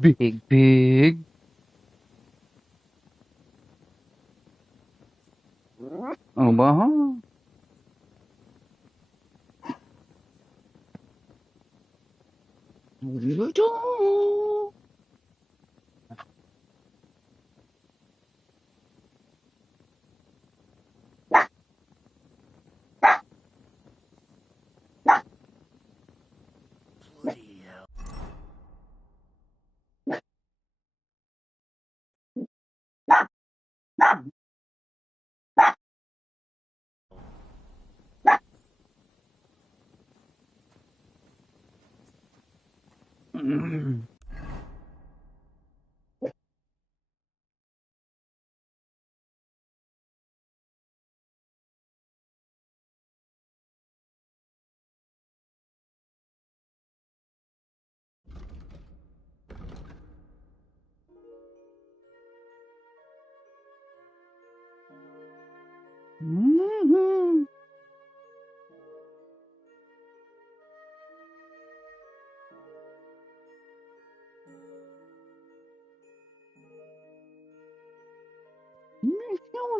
Big pig. Oh, bah.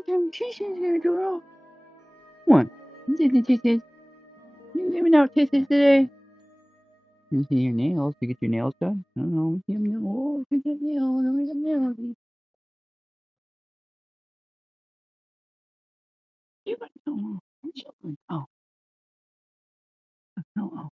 Them kisses here, girl. What? You did the kisses. You giving out kisses today? You see your nails. You get your nails done? I don't know. Give me oh, you get nails. Let me get nails. You got no. Oh, no.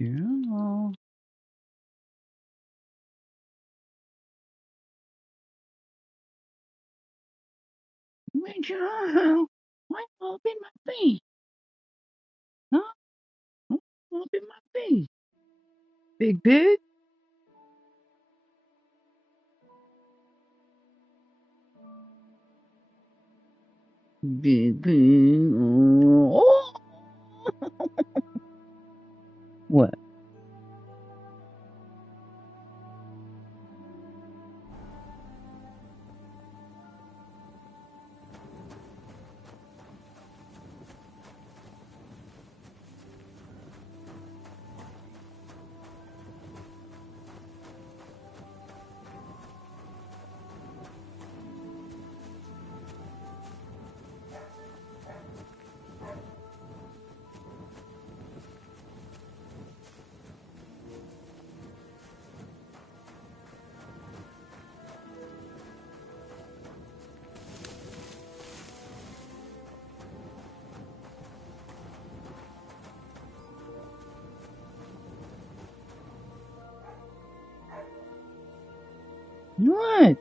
Yeah. Rachel, why up in my face? Huh? Why up in my face? Big pig? Big pig. Oh. What? What?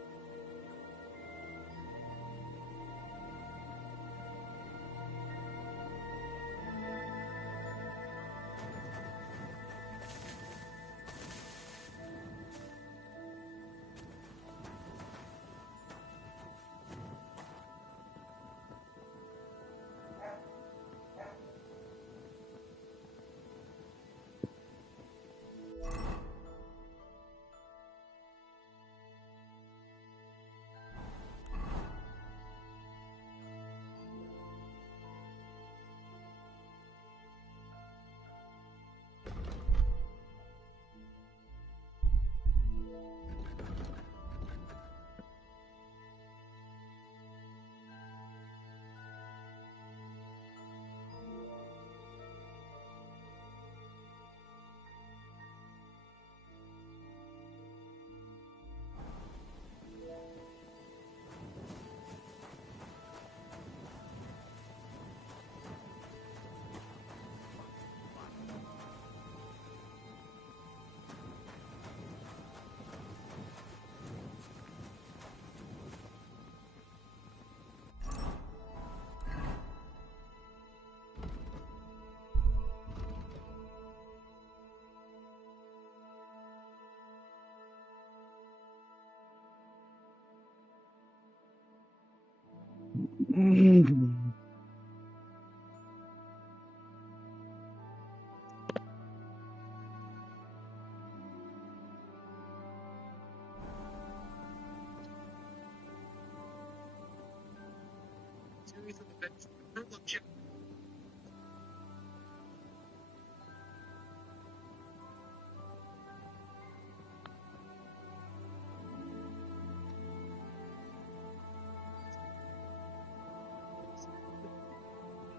series of events in her luncheon.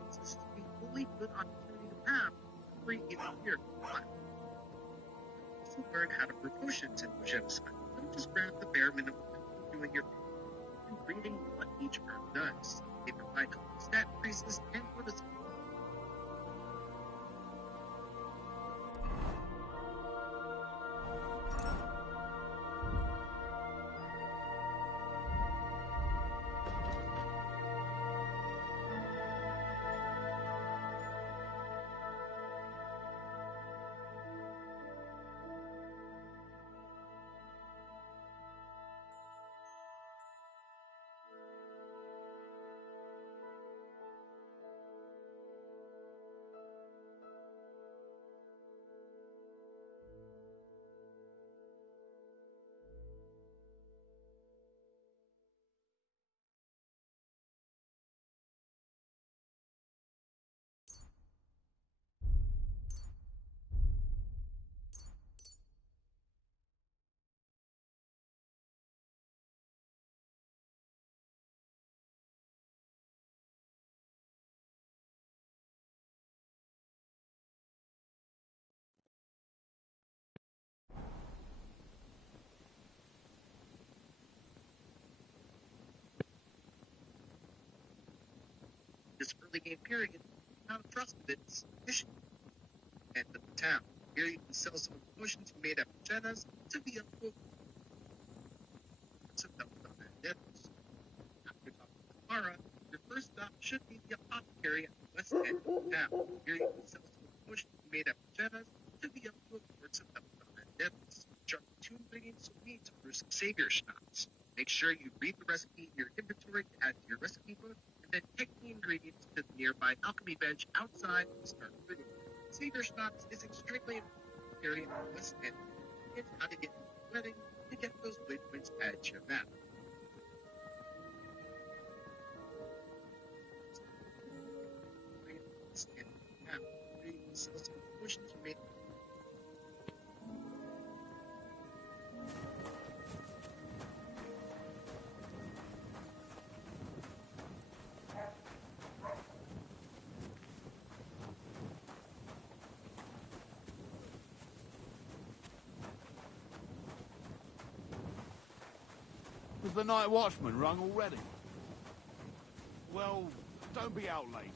This is a fully good opportunity to have free given here. Also learn how to brew potions in Mojave. Don't just grab the bare minimum and doing your and reading what each herb does. They provide stat increases and bonuses. This early game period, not a trust of its mission. And the town. Here you can sell some of the potions you made at Jenna's to the upper parts of the bandits. After talking to Clara, your first stop should be the apothecary at the west end of the town. Here you can sell some of the potions you made at Jenna's to the upper parts of the bandits. Which are the 2 ingredients you need to brew some savior schnapps. Make sure you read the recipe in your inventory to add to your recipe book, and then take the ingredients to the nearby alchemy bench outside and start brewing. Savior schnapps is extremely important area in the West End. It's how to get to the wedding to get those win wins added to your map. And now, you can sell some potions you made. Has the night watchman rung already? Well, don't be out late.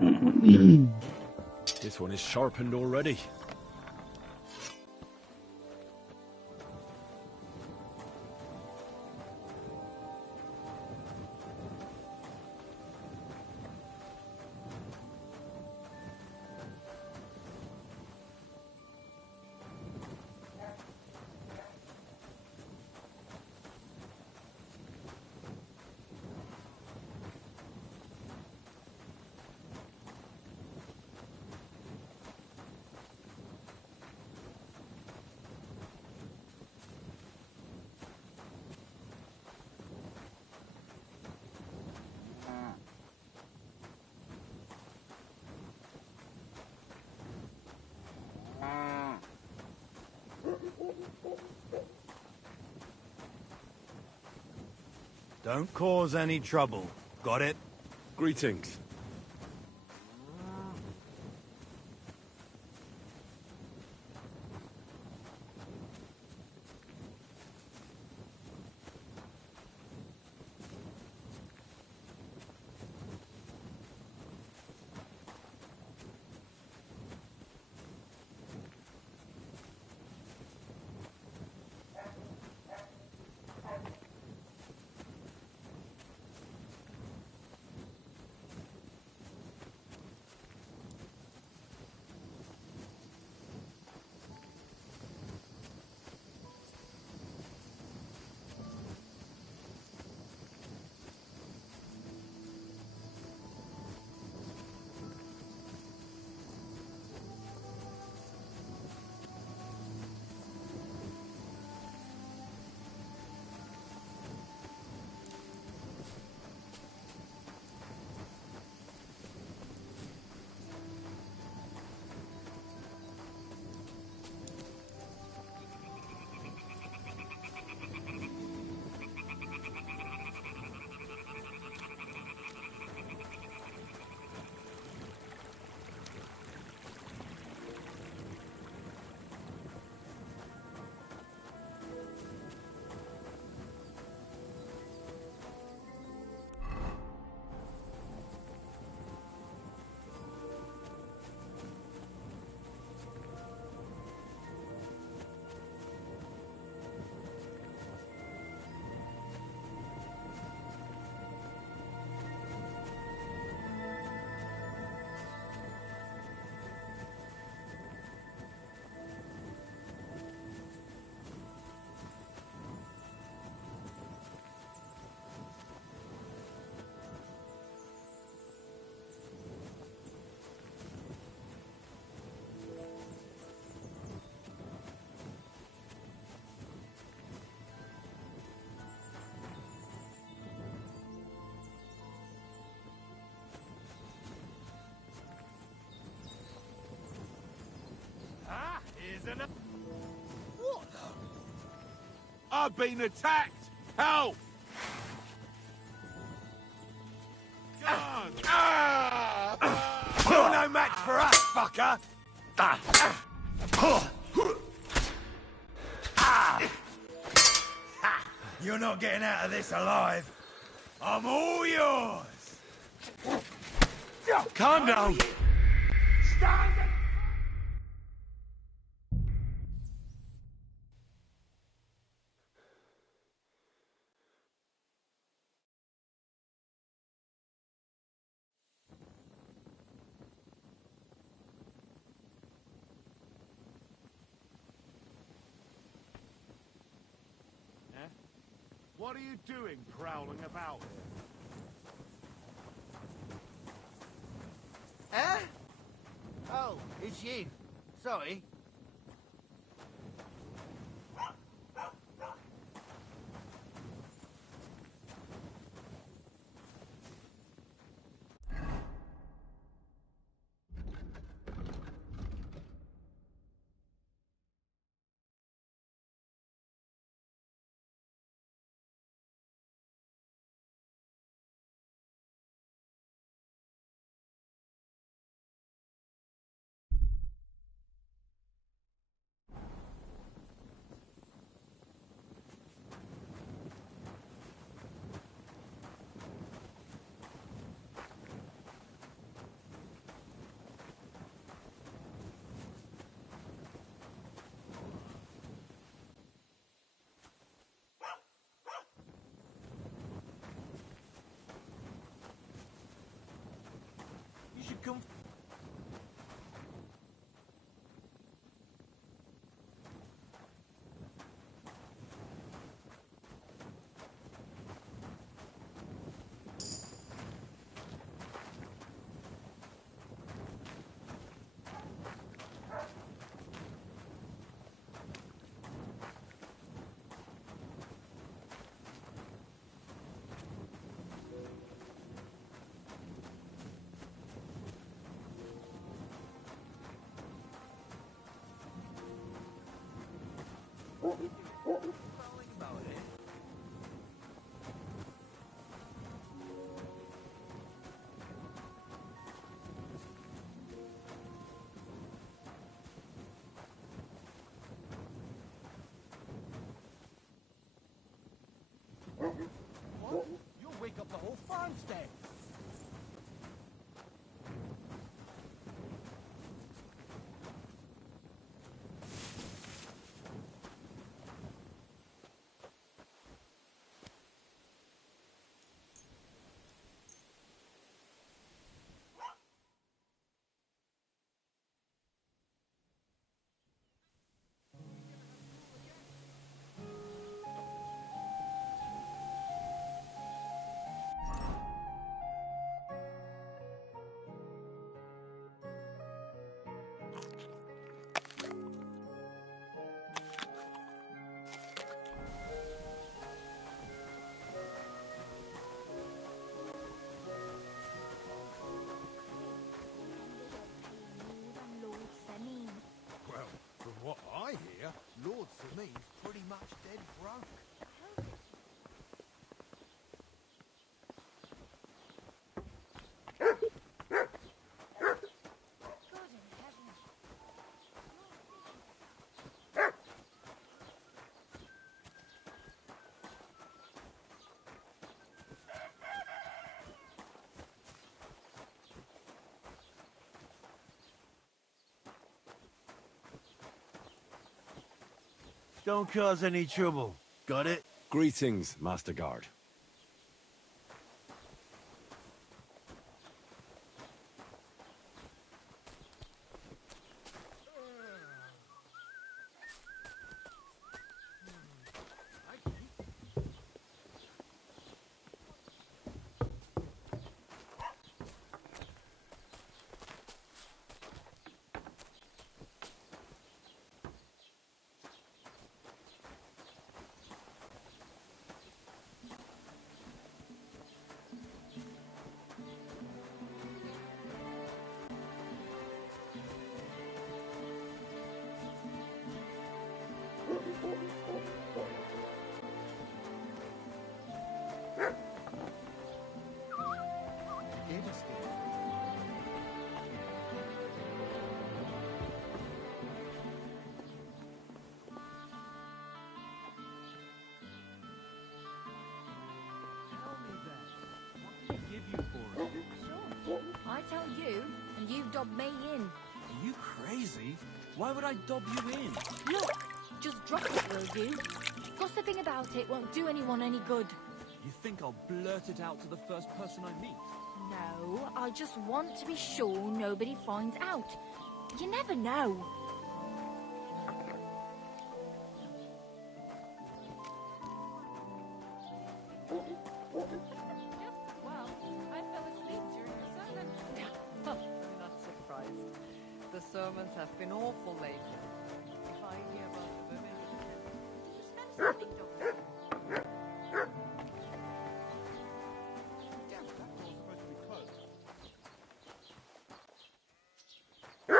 This one is sharpened already. Don't cause any trouble. Got it? Greetings. What the? I've been attacked! Help! You're no match for us, fucker! You're not getting out of this alive. I'm all yours! Calm down. Stand! What are you doing prowling about here? Eh? Oh, it's you. Sorry. can... about it. What? You'll wake up the whole farmstead. Well, from what I hear, Lord Samin's pretty much dead broke. Don't cause any trouble. Got it? Greetings, Master Guard. I tell you, and you dob me in. Are you crazy? Why would I dob you in? Look, just drop it, will you? Gossiping about it won't do anyone any good. You think I'll blurt it out to the first person I meet? No, I just want to be sure nobody finds out. You never know. Well, I fell asleep during the sermon. I'm not surprised. The sermons have been awful lately. If I hear about the women with the just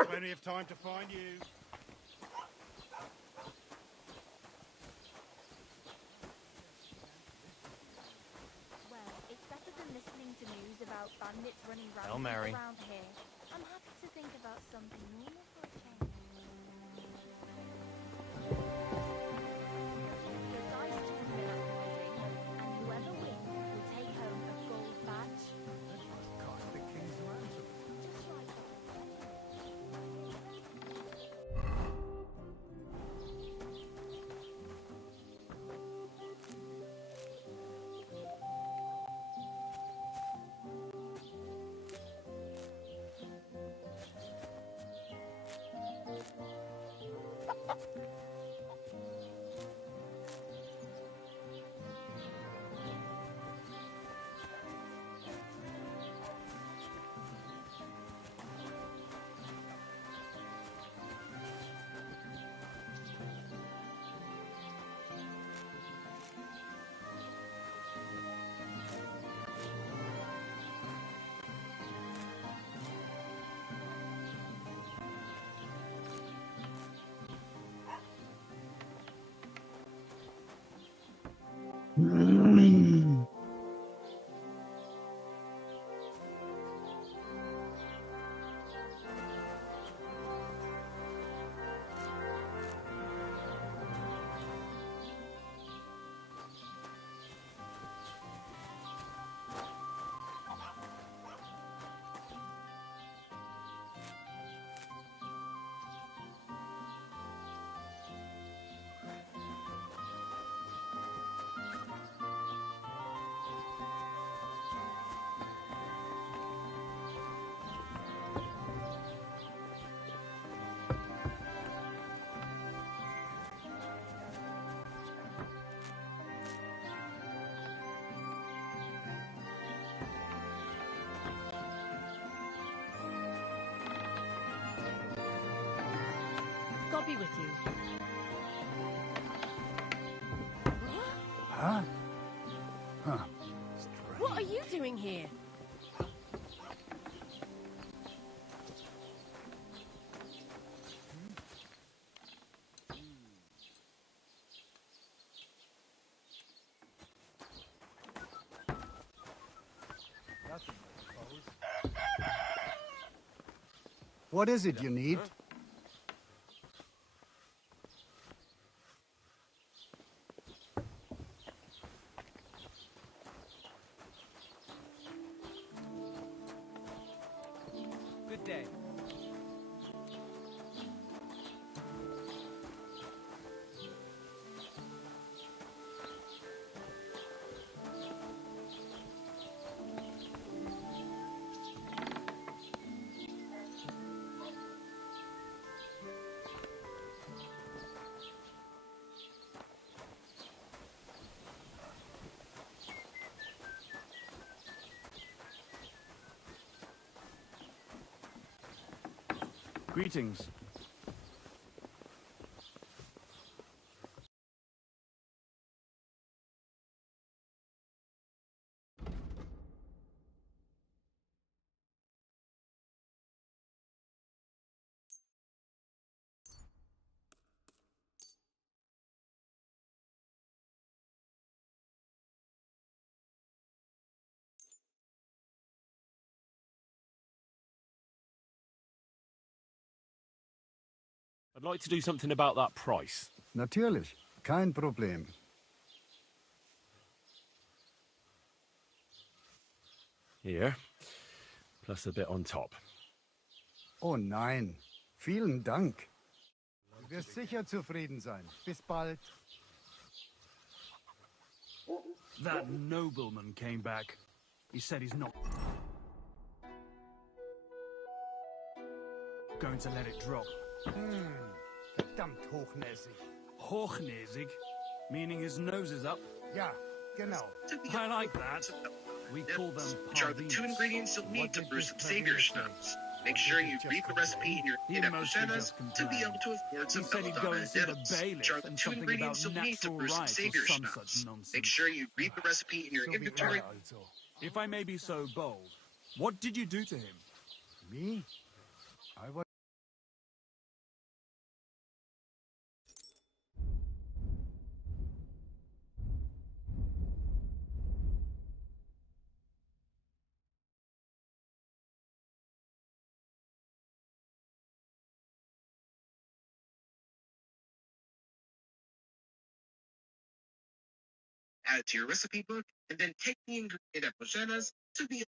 Plenty of time to find you. Well, it's better than listening to news about bandits running Hail Mary. around here. I'm happy to think about something normal for a change. The dice tournament I'm holding, and whoever wins will take home a gold badge. Cost the king's ransom. Just like that. God be with you. Huh? Huh. What are you doing here? Nothing, I suppose. What is it you need? Good day. Greetings. I'd like to do something about that price. Natürlich. Kein Problem. Here, plus a bit on top. Oh nein. Vielen Dank. Du wirst sicher zufrieden sein. Bis bald. That nobleman came back. He said he's not going to let it drop. Verdammt hochnäsig. Hochnäsig, meaning his nose is up. Ja, genau. To be I like that. We call them which are the two parvinas. ingredients you'll need What to did brew this some Savior Parvina say? schnapps. Make Or sure did he you just read the recipe in your He mostly just to be complained. able to afford He some said he'd go belladonna and see the nettles, which are bailiff the and two something about ingredients you'll need to natural brew some rights or Savior some schnapps. such Make nonsense. sure you read the recipe in your So wie inventory. immer also. If I may be so bold, what did you do to him? Me? I was... Add it to your recipe book, and then take the ingredient at Bojena's to the.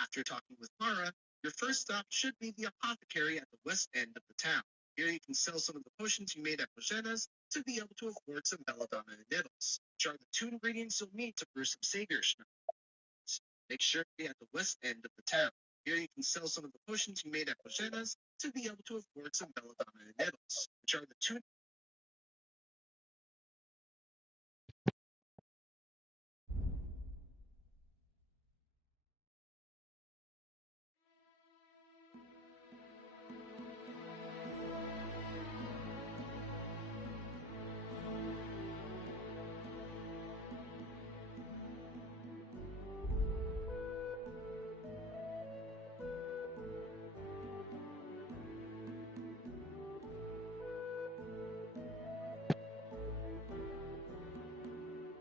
After talking with Mara, your first stop should be the apothecary at the west end of the town. Here you can sell some of the potions you made at Bojena's to be able to afford some belladonna and nettles, which are the two ingredients you'll need to brew some Savior schnapps. Make sure to be at the west end of the town. Here you can sell some of the potions you made at Bojena's to be able to afford some belladonna and nettles, which are the two.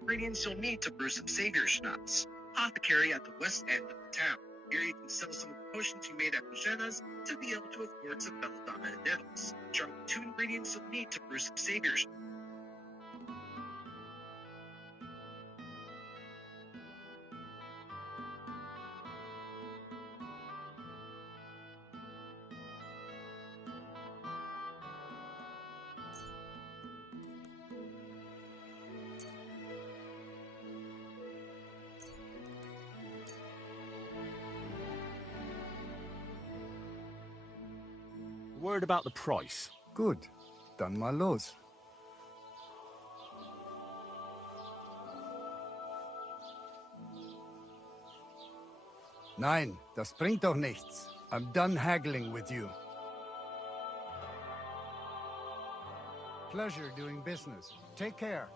ingredients you'll need to brew some savior schnapps. Apothecary at the west end of the town. Here you can sell some of the potions you made at Bogena's to be able to afford some belladonna and nettles, which are the 2 ingredients you'll need to brew some savior schnapps. Word about the price. Gut, dann mal los. Nein, das bringt doch nichts. I'm done haggling with you. Pleasure doing business. Take care.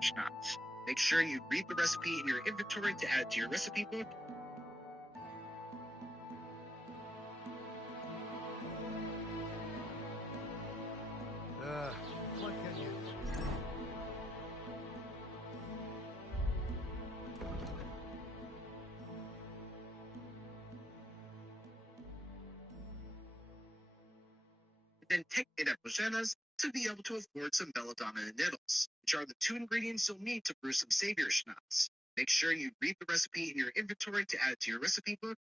Schnapps. Make sure you read the recipe in your inventory to add to your recipe book. What can you do? Then take it at Bogena's to be able to afford some belladonna and nettles, which are the 2 ingredients you'll need to brew some savior schnapps. Make sure you read the recipe in your inventory to add to your recipe book.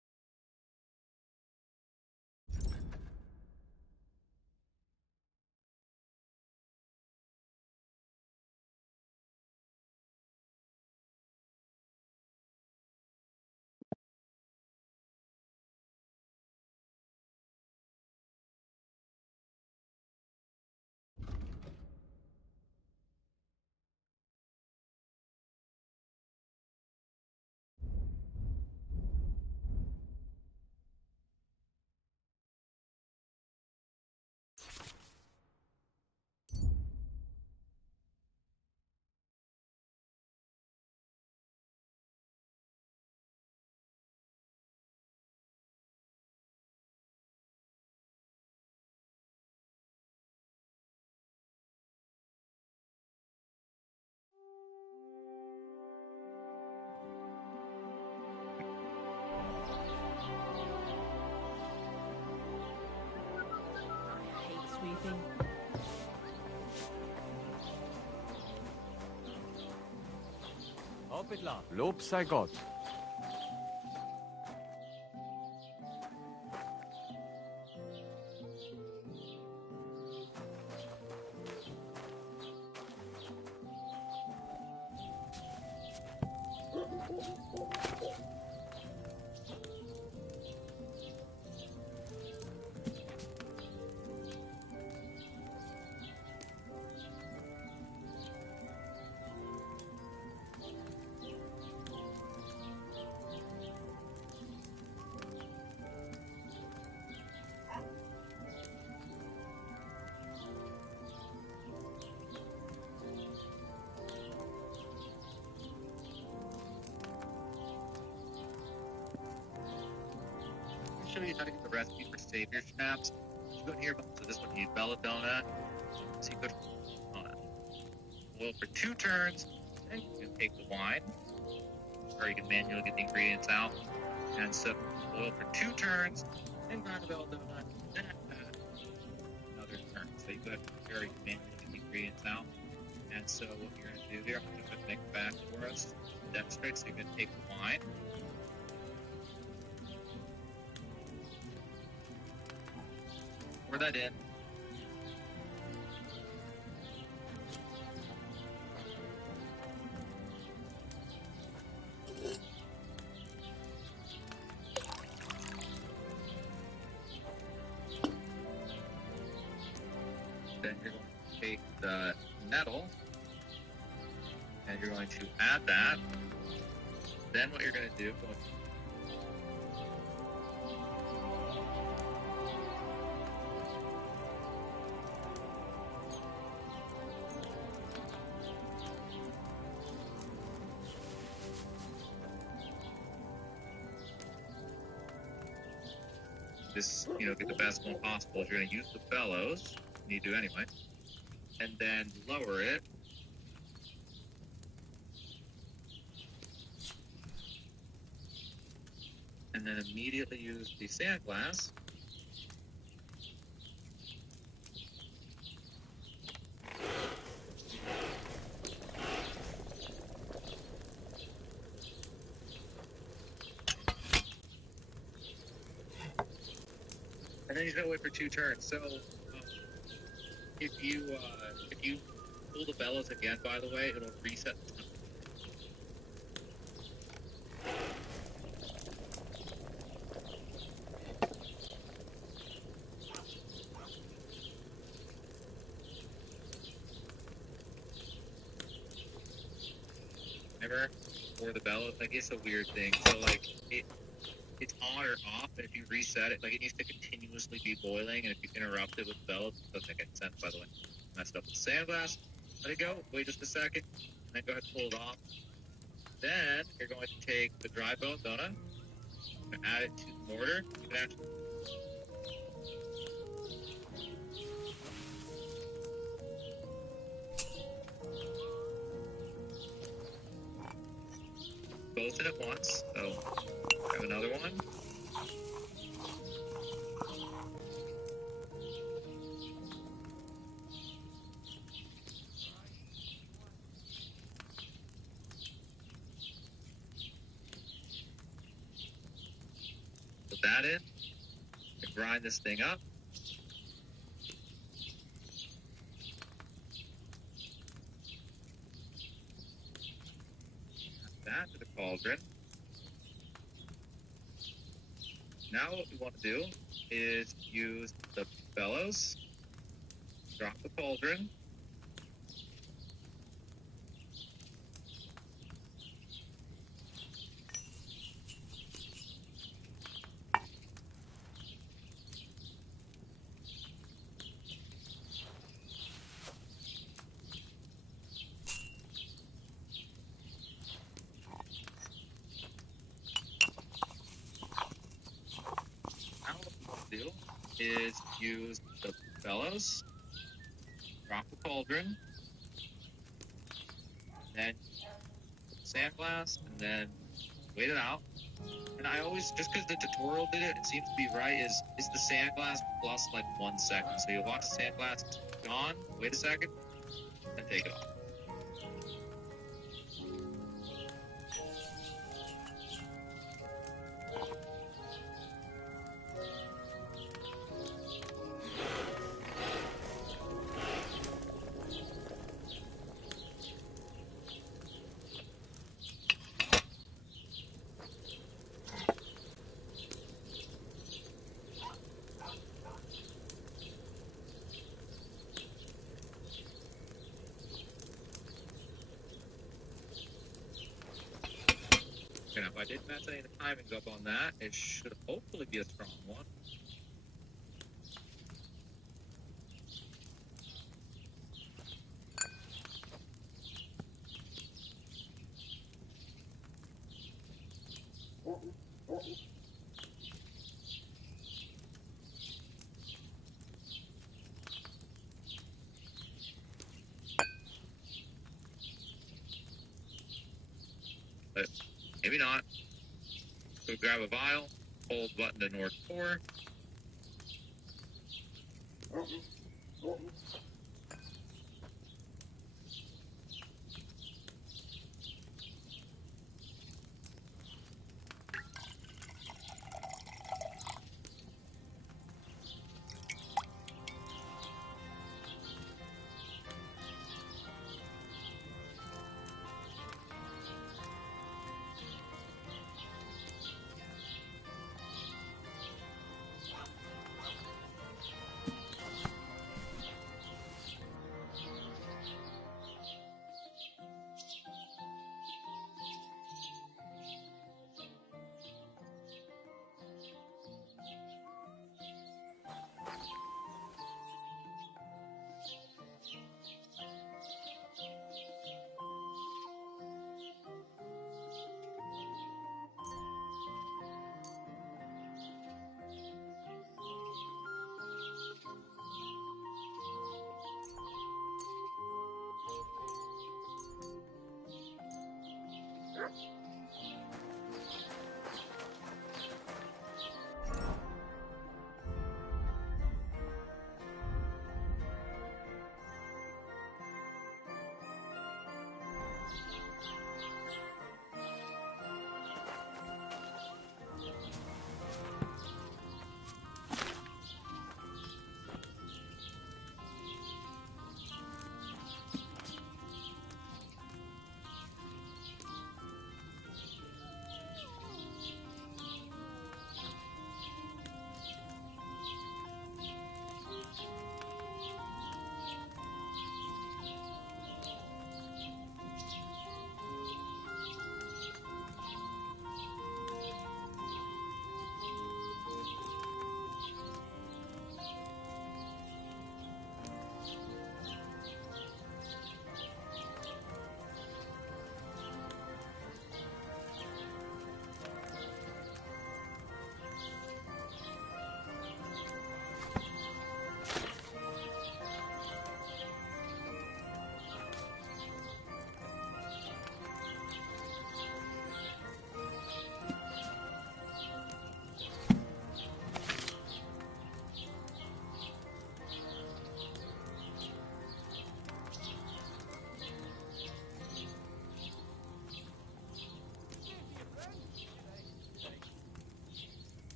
I hate sweeping. Hoppitla. Lob sei Gott. Show you how to get the recipe for savior schnapps. You go here, so this one you need belladonna. So you go to boil for 2 turns, then you can take the wine, or you can manually get the ingredients out. And so boil for 2 turns, then grind the belladonna, then add another turn. So you go ahead and you can manually get the ingredients out. And so what you're going to do here, I'm going to make it back for us. Demonstrate. So you're going to take the wine. Pour that in. the metal, and you're going to add that. Then what you're going to do, this, get the best one possible. You're going to use the bellows. You need to anyway. And then lower it. And then immediately use the sandglass. And then he's going to wait for 2 turns. So if you pull the bellows again, by the way, it'll reset the time. Remember? Or the bellows. Like, it's a weird thing. So, like, it's on or off, and if you reset it, like, it needs to continuously be boiling, and if you interrupt it with the bellows, it doesn't make any sense, by the way. Messed up with the sandglass. Let it go. Wait just a second. And then go ahead and pull it off. Then you're going to take the dry bone donut and add it to the mortar. You can actually both in at once. So grab another one. Put that in and grind this thing up. Add that to the cauldron. Now what we want to do is use the bellows, drop the cauldron, now what we want to do is use the bellows, drop the cauldron, and then put the sandglass, and then wait it out. And I always, just because the tutorial did it, it seems to be right, is the sandglass plus like 1 second. So you watch the sandglass gone, wait a second, and take it off. And if I didn't mess any of the timings up on that, it should hopefully be a strong one. But maybe not. So grab a vial, hold button to North 4.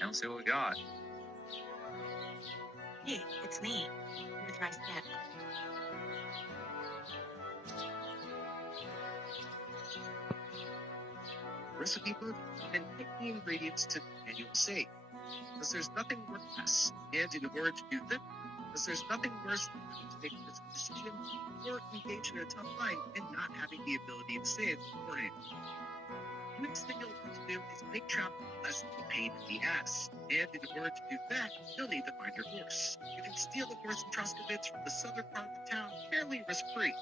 Now see what we got. Hey, it's me. With rice dad. Recipe book and pick the ingredients to the manual say. Because there's nothing worse, and in order to do this, because there's nothing worse than having to make a risky decision or engage in a tough fight and not having the ability to say it beforehand. The next thing you'll need to do is make travel less of a pain in the ass, and in order to do that, you'll need to find your horse. You can steal the horse in Troskowitz from the southern part of the town fairly risk-free.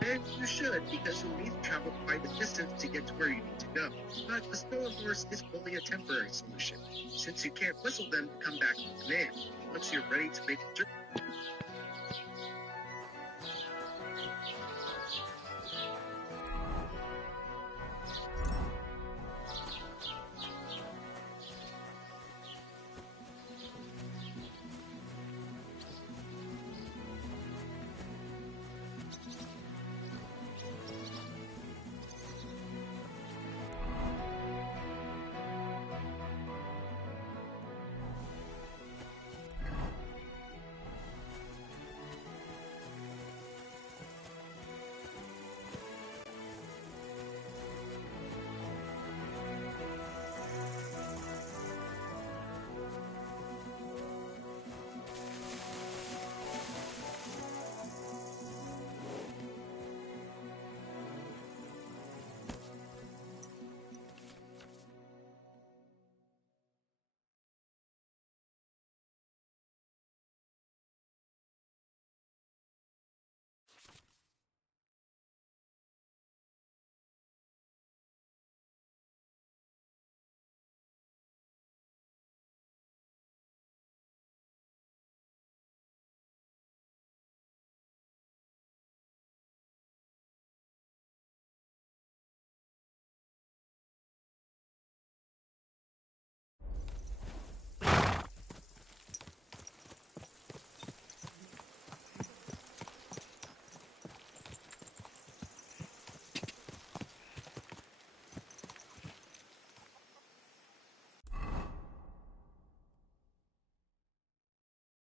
And you should, because you'll need to travel quite a distance to get to where you need to go. But a stolen horse is only a temporary solution, since you can't whistle them to come back on command. Once you're ready to make the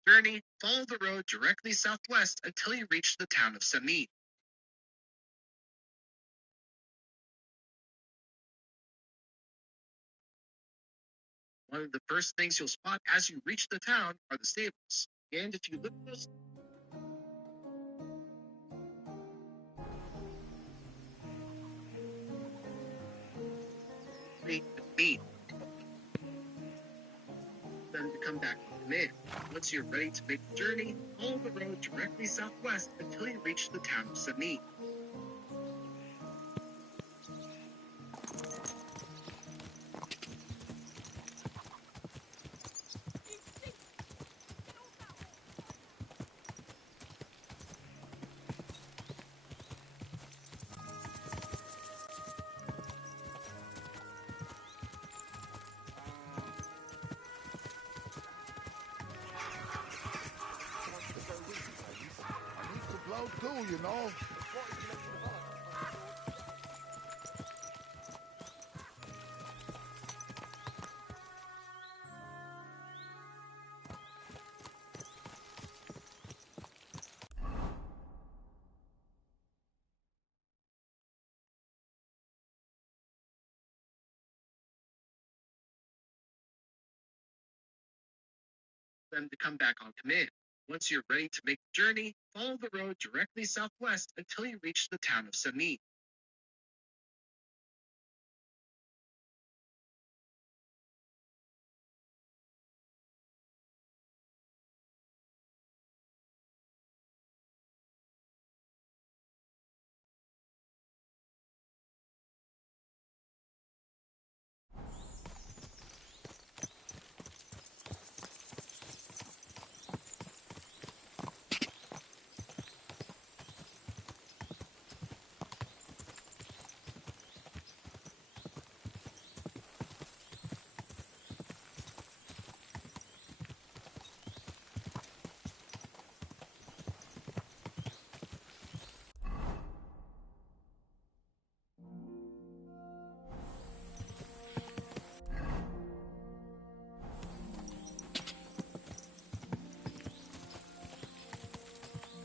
journey, follow the road directly southwest until you reach the town of Samit. One of the first things you'll spot as you reach the town are the stables. And if you look closely, meet them to come back on command. Once you're ready to make the journey, follow the road directly southwest until you reach the town of Samit. Blow too, you know. Them to come back on command. Once you're ready to make the journey, follow the road directly southwest until you reach the town of Samit.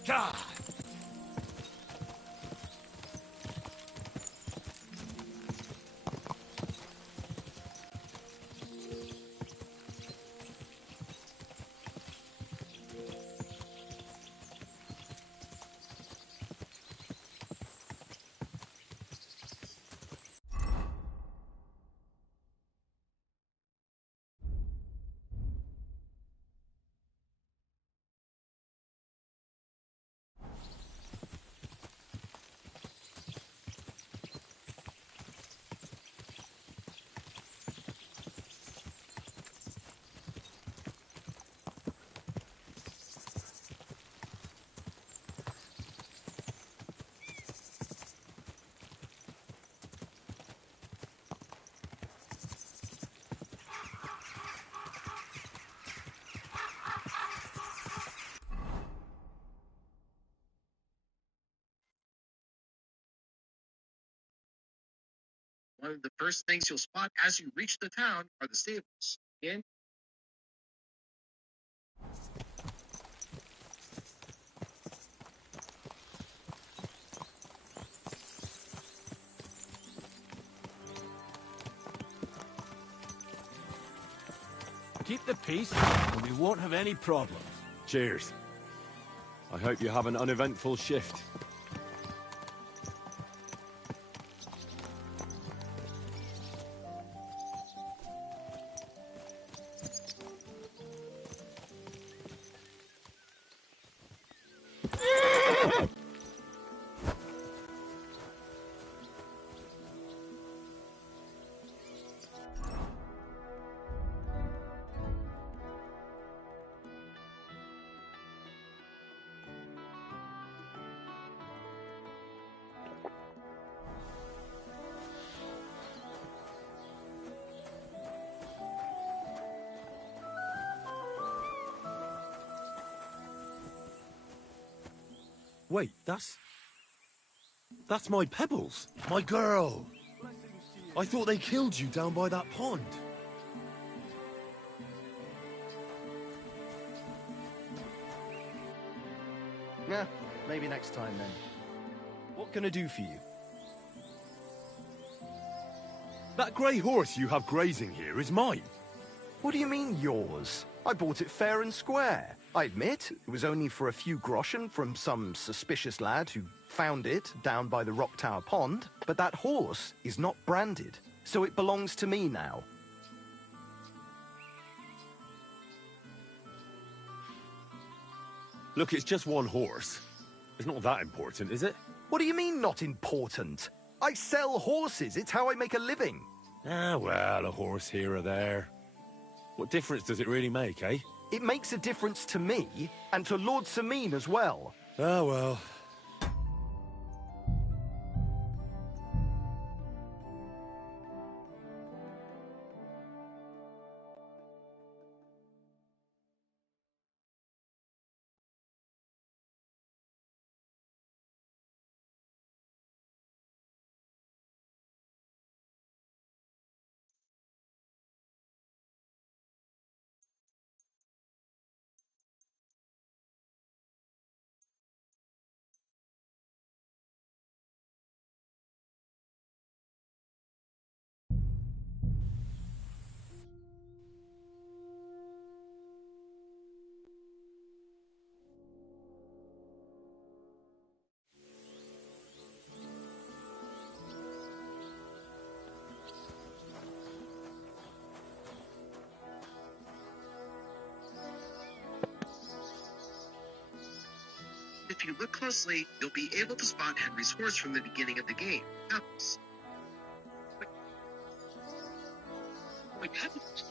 God! One of the first things you'll spot as you reach the town are the stables. In Keep the peace, and we won't have any problems. Cheers. I hope you have an uneventful shift. Wait, that's my Pebbles, my girl. I thought they killed you down by that pond. Yeah, maybe next time then. What can I do for you? That grey horse you have grazing here is mine. What do you mean, yours? I bought it fair and square. I admit, it was only for a few groschen from some suspicious lad who found it down by the Rock Tower Pond, but that horse is not branded, so it belongs to me now. Look, it's just one horse. It's not that important, is it? What do you mean, not important? I sell horses. It's how I make a living. Ah, well, a horse here or there. What difference does it really make, eh? It makes a difference to me, and to Lord Sameen as well. Ah, well. if you look closely, you'll be able to spot Henry's horse from the beginning of the game. Pebbles. Wait, Pebbles?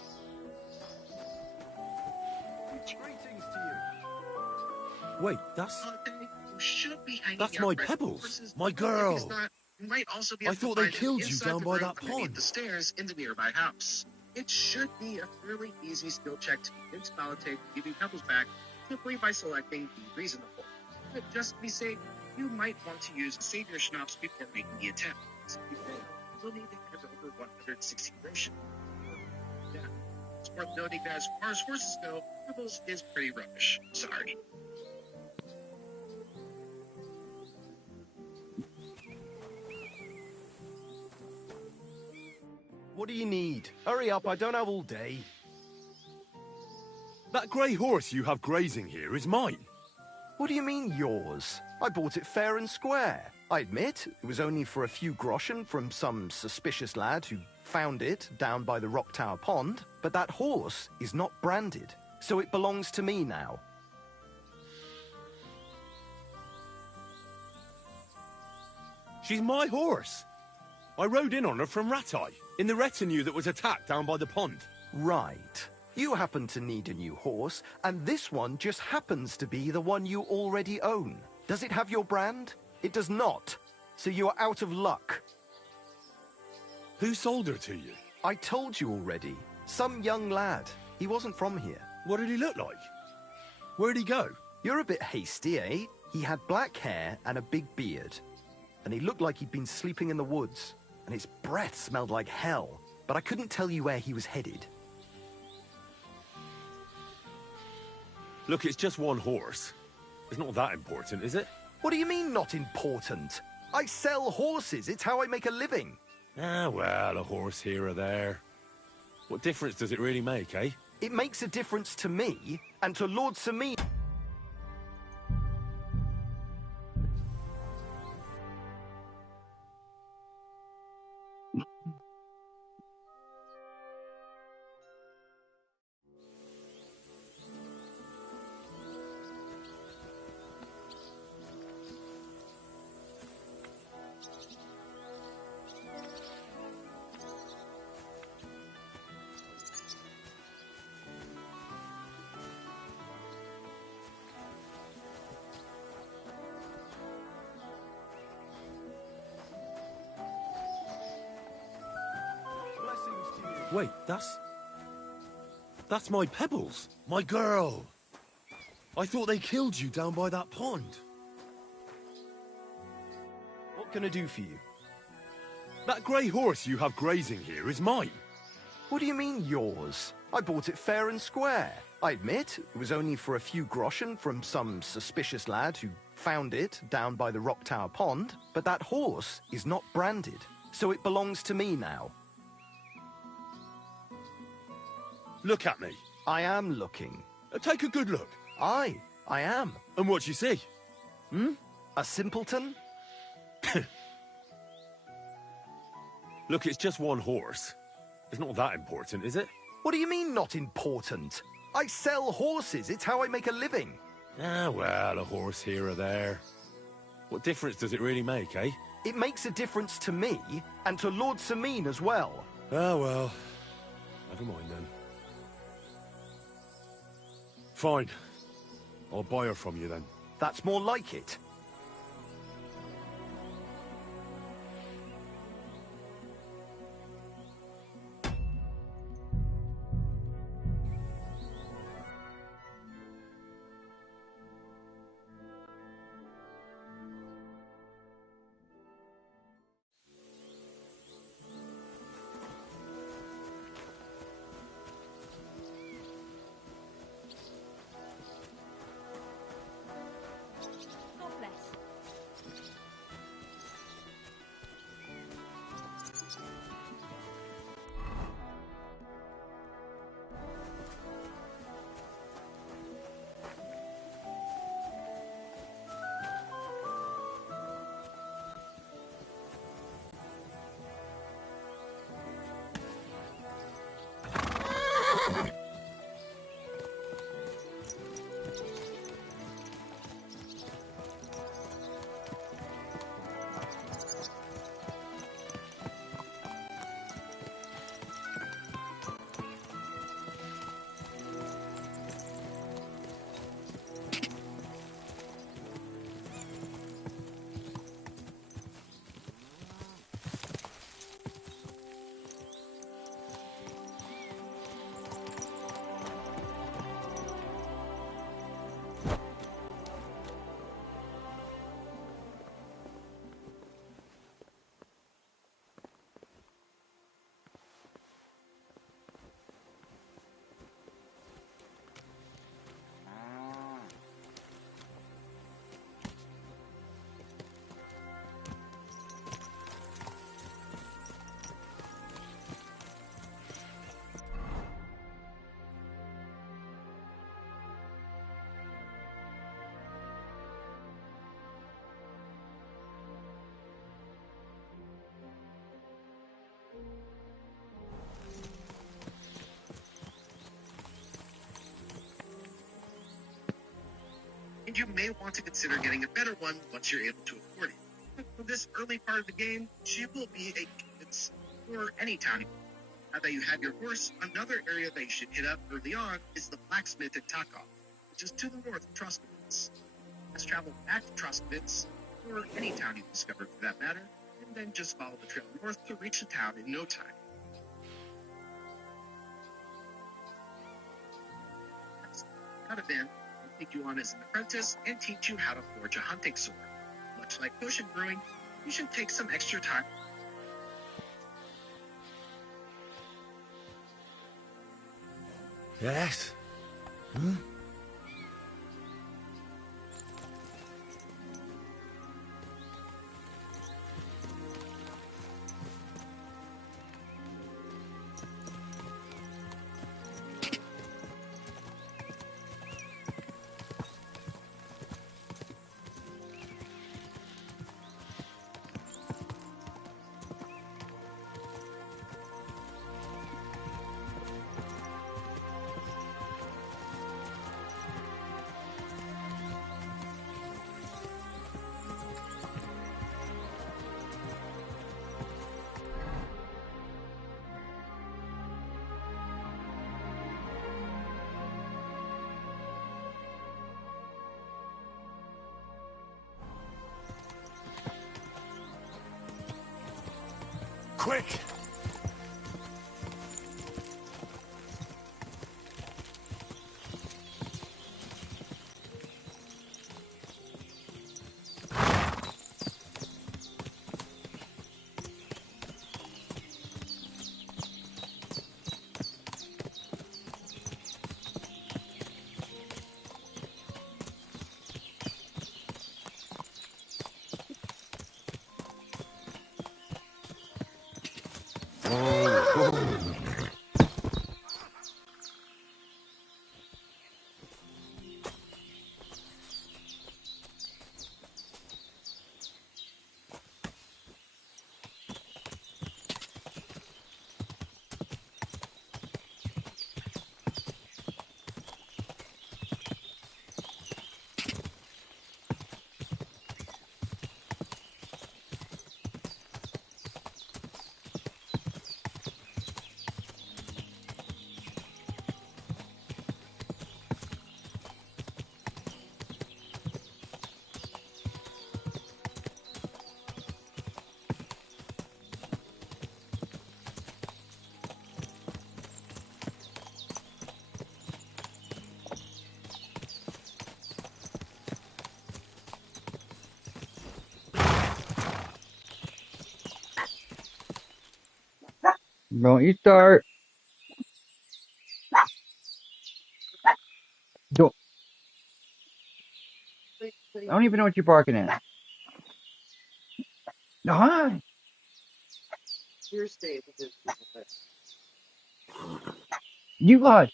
Greetings to Wait, that's You should be hanging my out right Pebbles, horses. my If girl. it's not, you might also be I able to thought they find him killed you inside down the by room that underneath pond. the stairs in the nearby house. It should be a fairly easy skill check to convince Malate to give you Pebbles back simply by selecting Be Reasonable. But just to be safe, you might want to use Save Your Schnapps before making the attempt. If you fail, you'll need to have over 160 groschen. Yeah. It's worth noting that as far as horses go, Pebbles is pretty rubbish. Sorry. What do you need? Hurry up, I don't have all day. That grey horse you have grazing here is mine. What do you mean, yours? I bought it fair and square. I admit, it was only for a few groschen from some suspicious lad who found it down by the Rock Tower Pond, but that horse is not branded, so it belongs to me now. She's my horse. I rode in on her from Ratai, in the retinue that was attacked down by the pond. Right. You happen to need a new horse, and this one just happens to be the one you already own. Does it have your brand? It does not. So you are out of luck. Who sold her to you? I told you already. Some young lad. He wasn't from here. What did he look like? Where'd he go? You're a bit hasty, eh? He had black hair and a big beard. And he looked like he'd been sleeping in the woods. And his breath smelled like hell. But I couldn't tell you where he was headed. Look, it's just one horse. It's not that important, is it? What do you mean, not important? I sell horses. It's how I make a living. Ah, well, a horse here or there. What difference does it really make, eh? It makes a difference to me and to Lord Samin. Wait, that's my Pebbles, my girl. I thought they killed you down by that pond. What can I do for you? That grey horse you have grazing here is mine. What do you mean, yours? I bought it fair and square. I admit, it was only for a few groschen from some suspicious lad who found it down by the Rock Tower Pond, but that horse is not branded, so it belongs to me now. Look at me. I am looking. Take a good look. Aye, I am. And what you see? A simpleton? Look, it's just one horse. It's not that important, is it? What do you mean, not important? I sell horses. It's how I make a living. Ah, well, a horse here or there. What difference does it really make, eh? It makes a difference to me and to Lord Samin as well. Ah, well. Never mind then. Fine. I'll buy her from you then. That's more like it. and you may want to consider getting a better one once you're able to afford it. But for this early part of the game, she will be a convenience for any town. Now that you have your horse, another area that you should hit up early on is the blacksmith at Takov, which is to the north of Troskowitz. Let's travel back to Troskowitz, or any town you discover for that matter, and then just follow the trail north to reach the town in no time. Out of then, will take you on as an apprentice and teach you how to forge a hunting sword. Much like potion brewing, you should take some extra time. Yes? Hmm? Quick! Don't you start. Don't. I don't even know what you're barking at. No, hi. You hush.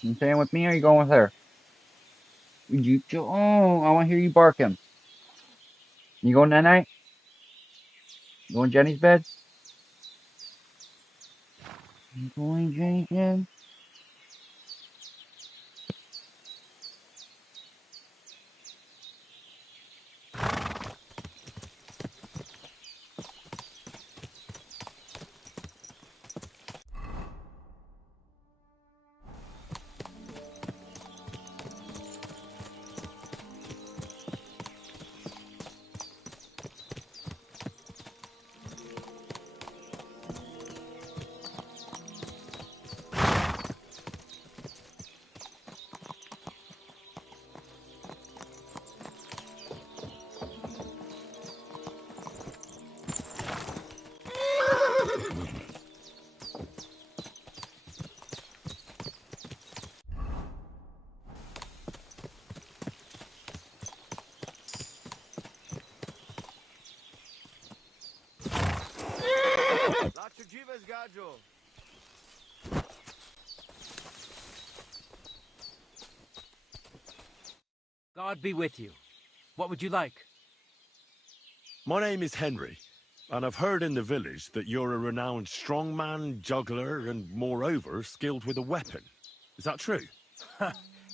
You staying with me or are you going with her? Oh, I want to hear you barking. You going that night? You going Jenny's bed? You going Jenny's bed? God be with you. What would you like? My name is Henry, and I've heard in the village that you're a renowned strongman, juggler, and moreover, skilled with a weapon. Is that true?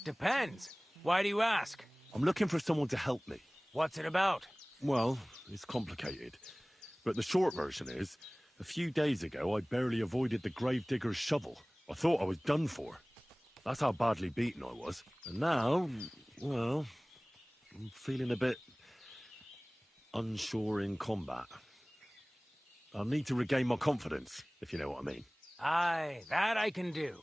Depends. Why do you ask? I'm looking for someone to help me. What's it about? Well, it's complicated. But the short version is, a few days ago I barely avoided the gravedigger's shovel. I thought I was done for. That's how badly beaten I was. And now, well, I'm feeling a bit unsure in combat. I'll need to regain my confidence, if you know what I mean. Aye, that I can do.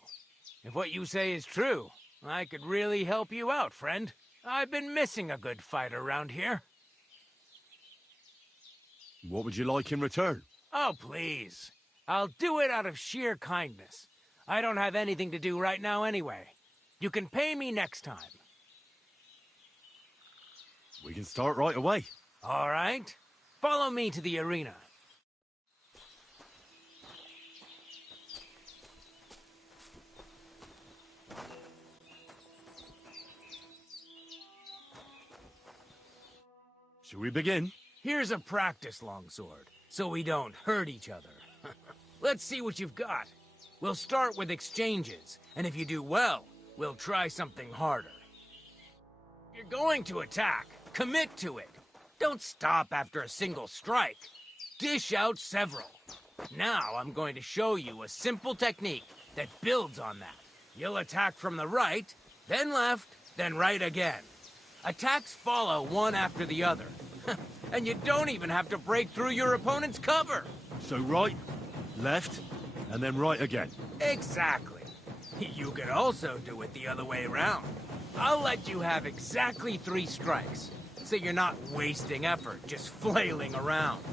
If what you say is true, I could really help you out, friend. I've been missing a good fight around here. What would you like in return? Oh, please. I'll do it out of sheer kindness. I don't have anything to do right now anyway. You can pay me next time. We can start right away. All right. Follow me to the arena. Should we begin? Here's a practice longsword, so we don't hurt each other. Let's see what you've got. We'll start with exchanges, and if you do well, we'll try something harder. You're going to attack. Commit to it. Don't stop after a single strike. Dish out several. Now I'm going to show you a simple technique that builds on that. You'll attack from the right, then left, then right again. Attacks follow one after the other. And you don't even have to break through your opponent's cover. So right, left, and then right again. Exactly. You could also do it the other way around. I'll let you have exactly 3 strikes, so you're not wasting effort just flailing around.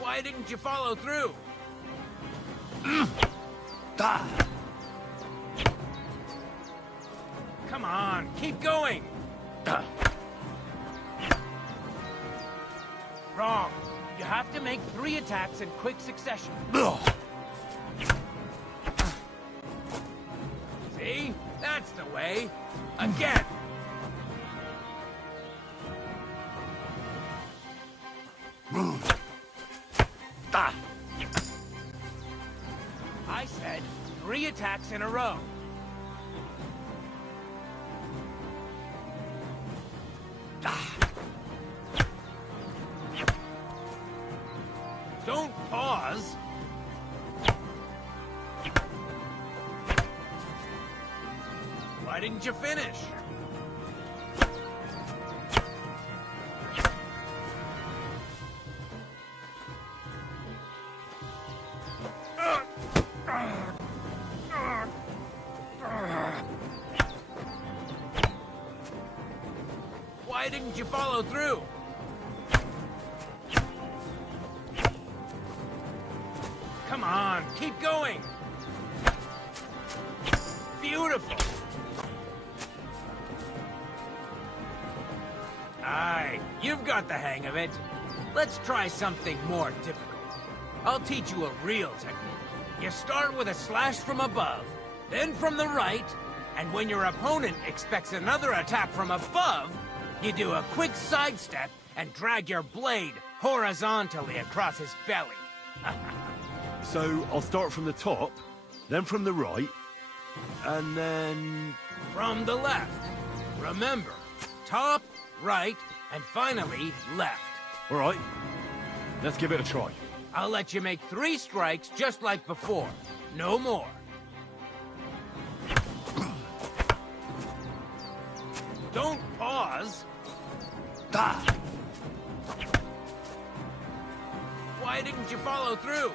Why didn't you follow through? Come on, keep going! Wrong. You have to make 3 attacks in quick succession. See? That's the way. Again! I said 3 attacks in a row. Don't pause. Why didn't you finish? Why didn't you follow through? Come on, keep going. Beautiful. Aye, you've got the hang of it. Let's try something more difficult. I'll teach you a real technique. You start with a slash from above, then from the right, and when your opponent expects another attack from above, you do a quick sidestep and drag your blade horizontally across his belly. So I'll start from the top, then from the right, and then... From the left. Remember, top, right, and finally left. All right, let's give it a try. I'll let you make 3 strikes just like before. No more. Don't pause. Why didn't you follow through?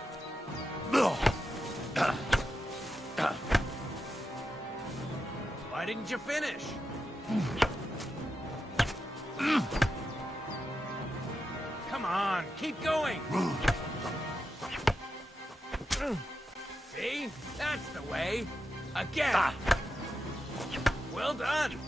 Why didn't you finish? Come on, keep going. See? That's the way. Again. Well done.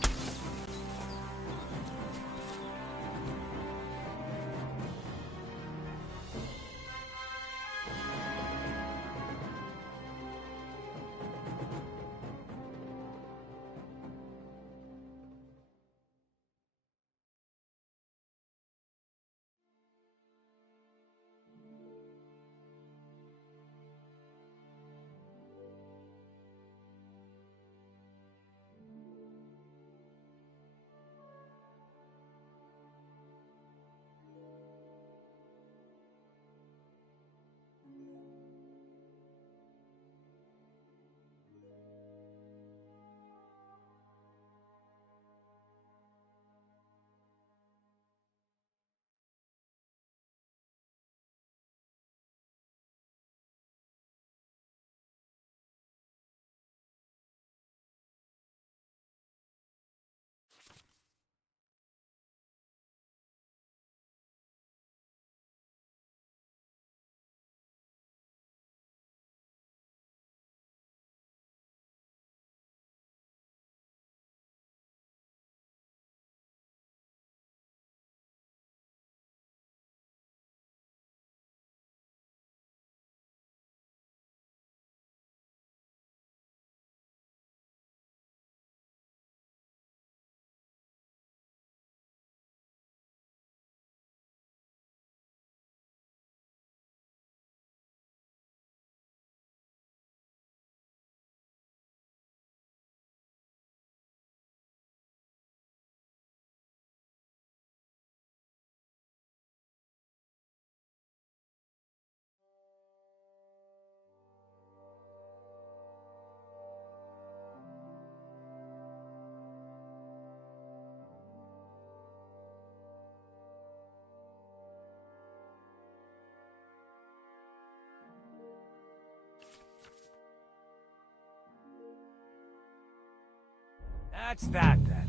That's that, then.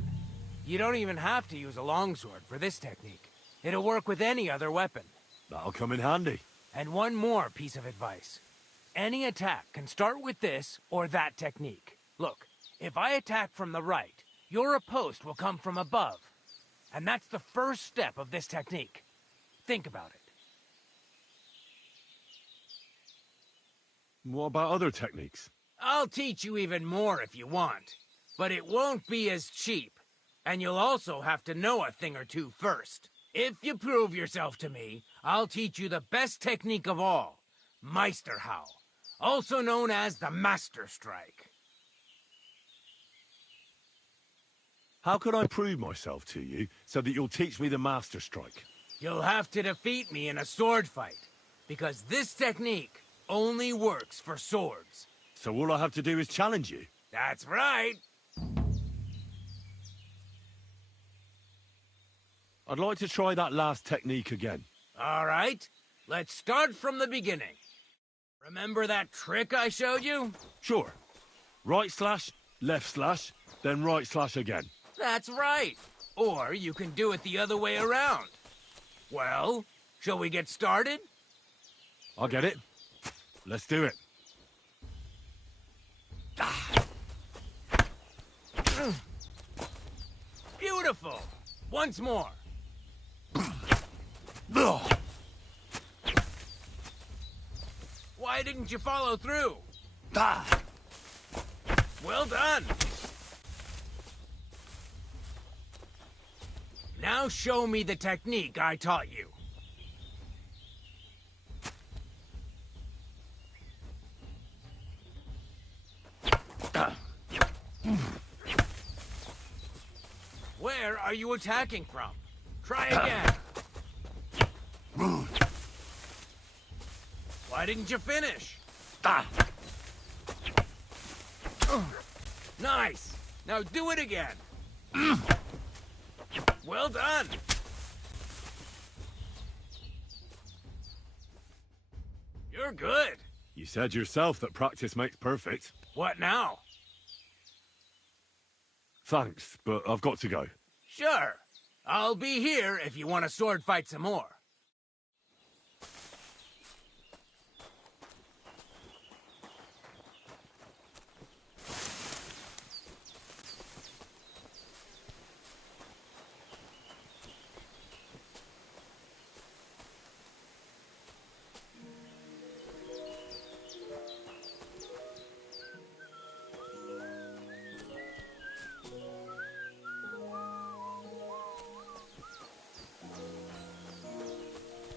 You don't even have to use a longsword for this technique. It'll work with any other weapon. That'll come in handy. And one more piece of advice. Any attack can start with this or that technique. Look, if I attack from the right, your riposte will come from above. And that's the first step of this technique. Think about it. What about other techniques? I'll teach you even more if you want. But it won't be as cheap. And you'll also have to know a thing or two first. If you prove yourself to me, I'll teach you the best technique of all. Meisterhau. Also known as the Master Strike. How can I prove myself to you so that you'll teach me the Master Strike? You'll have to defeat me in a sword fight. Because this technique only works for swords. So all I have to do is challenge you? That's right. I'd like to try that last technique again. All right. Let's start from the beginning. Remember that trick I showed you? Sure. Right slash, left slash, then right slash again. That's right. Or you can do it the other way around. Well, shall we get started? I'll get it. Let's do it. Beautiful. Once more. Why didn't you follow through? Well done. Now show me the technique I taught you. Where are you attacking from? Try again. Why didn't you finish? Nice. Now do it again. Well done. You're good. You said yourself that practice makes perfect. What now? Thanks, but I've got to go. Sure. I'll be here if you want to sword fight some more.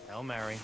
Hail Mary.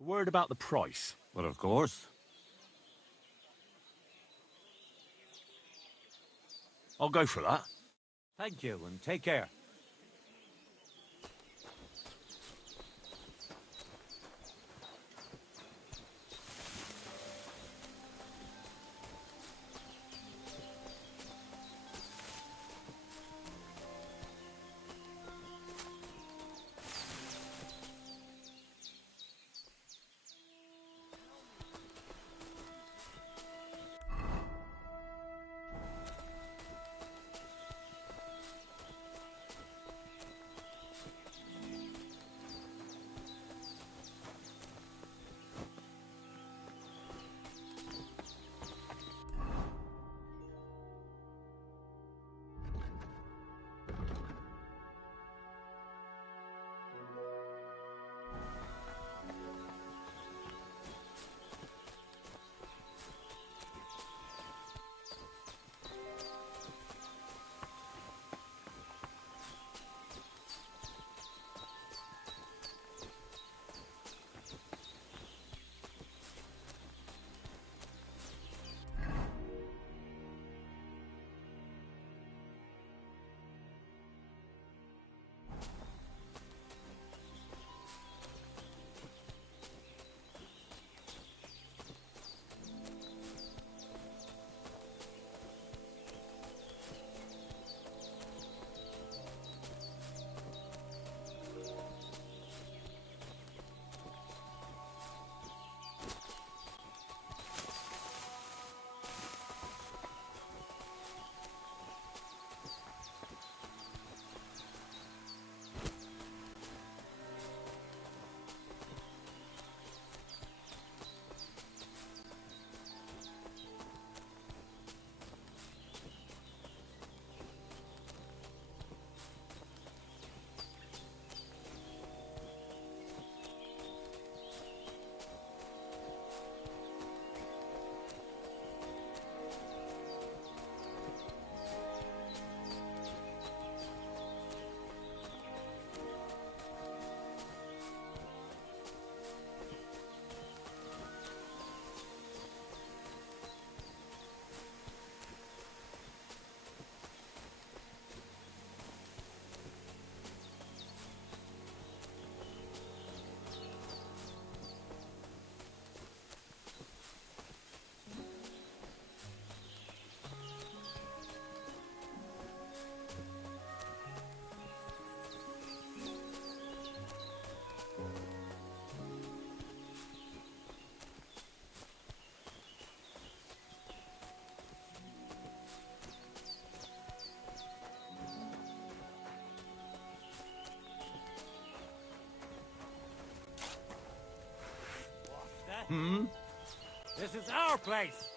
A word about the price. Well, of course. I'll go for that. Thank you, and take care. Hmm? This is our place.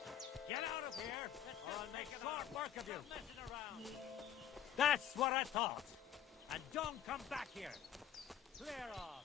Get out of here, or I'll make short work of you. Messing around. That's what I thought. And don't come back here. Clear off.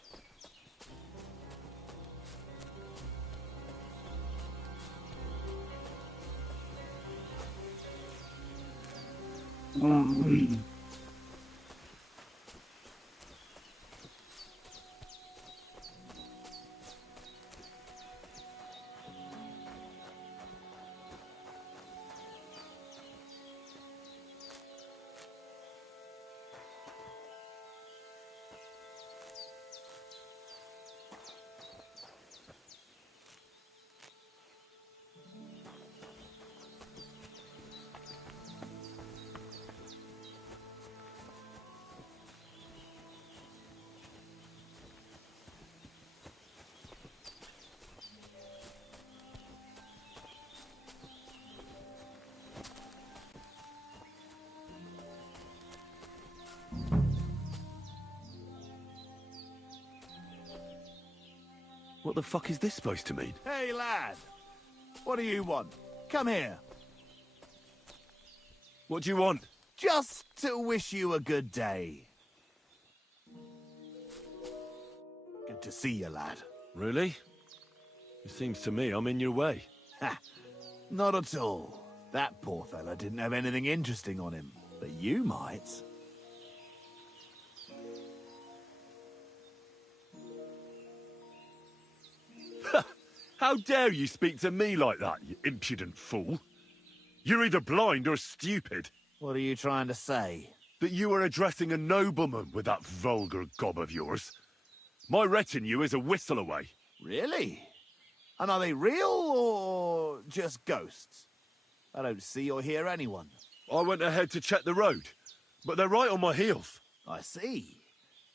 What the fuck is this supposed to mean? Hey, lad. What do you want? Come here. What do you want? Just to wish you a good day. Good to see you, lad. Really? It seems to me I'm in your way. Ha! Not at all. That poor fella didn't have anything interesting on him. But you might. How dare you speak to me like that, you impudent fool? You're either blind or stupid. What are you trying to say? That you are addressing a nobleman with that vulgar gob of yours. My retinue is a whistle away. Really? And are they real or just ghosts? I don't see or hear anyone. I went ahead to check the road, but they're right on my heels. I see.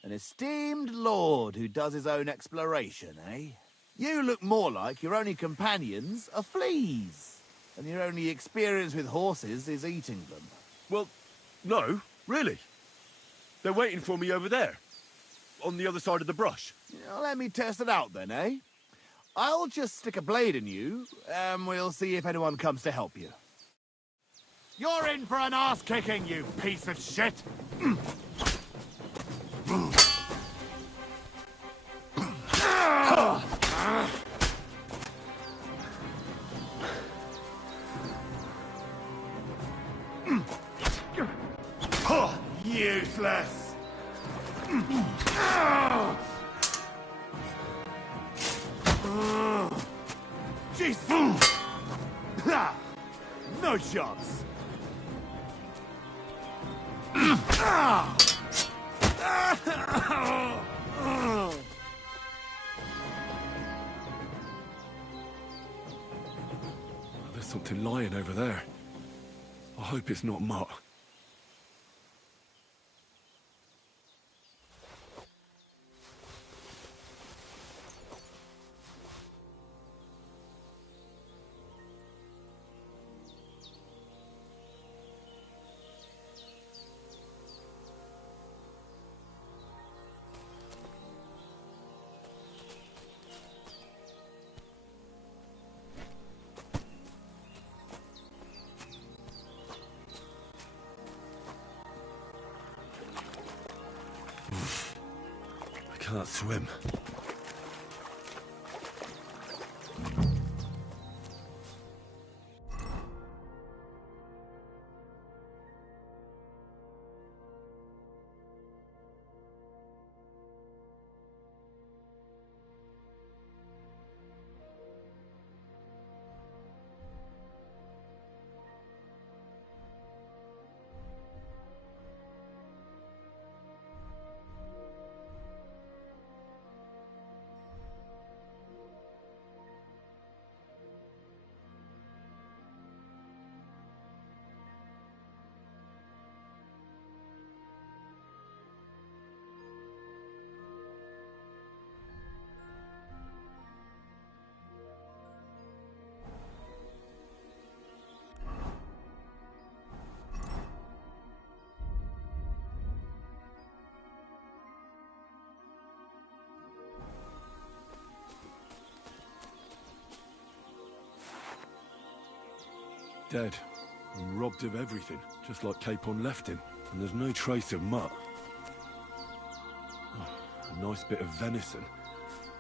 An esteemed lord who does his own exploration, eh? You look more like your only companions are fleas, and your only experience with horses is eating them. Well, no, really. They're waiting for me over there, on the other side of the brush. Now, let me test it out then, eh? I'll just stick a blade in you, and we'll see if anyone comes to help you. You're in for an ass-kicking, you piece of shit! Useless! Jesus! No chance! There's something lying over there. I hope it's not Mutt. I can't swim. dead. And robbed of everything, just like Capon left him. And there's no trace of Mutt. Oh, a nice bit of venison.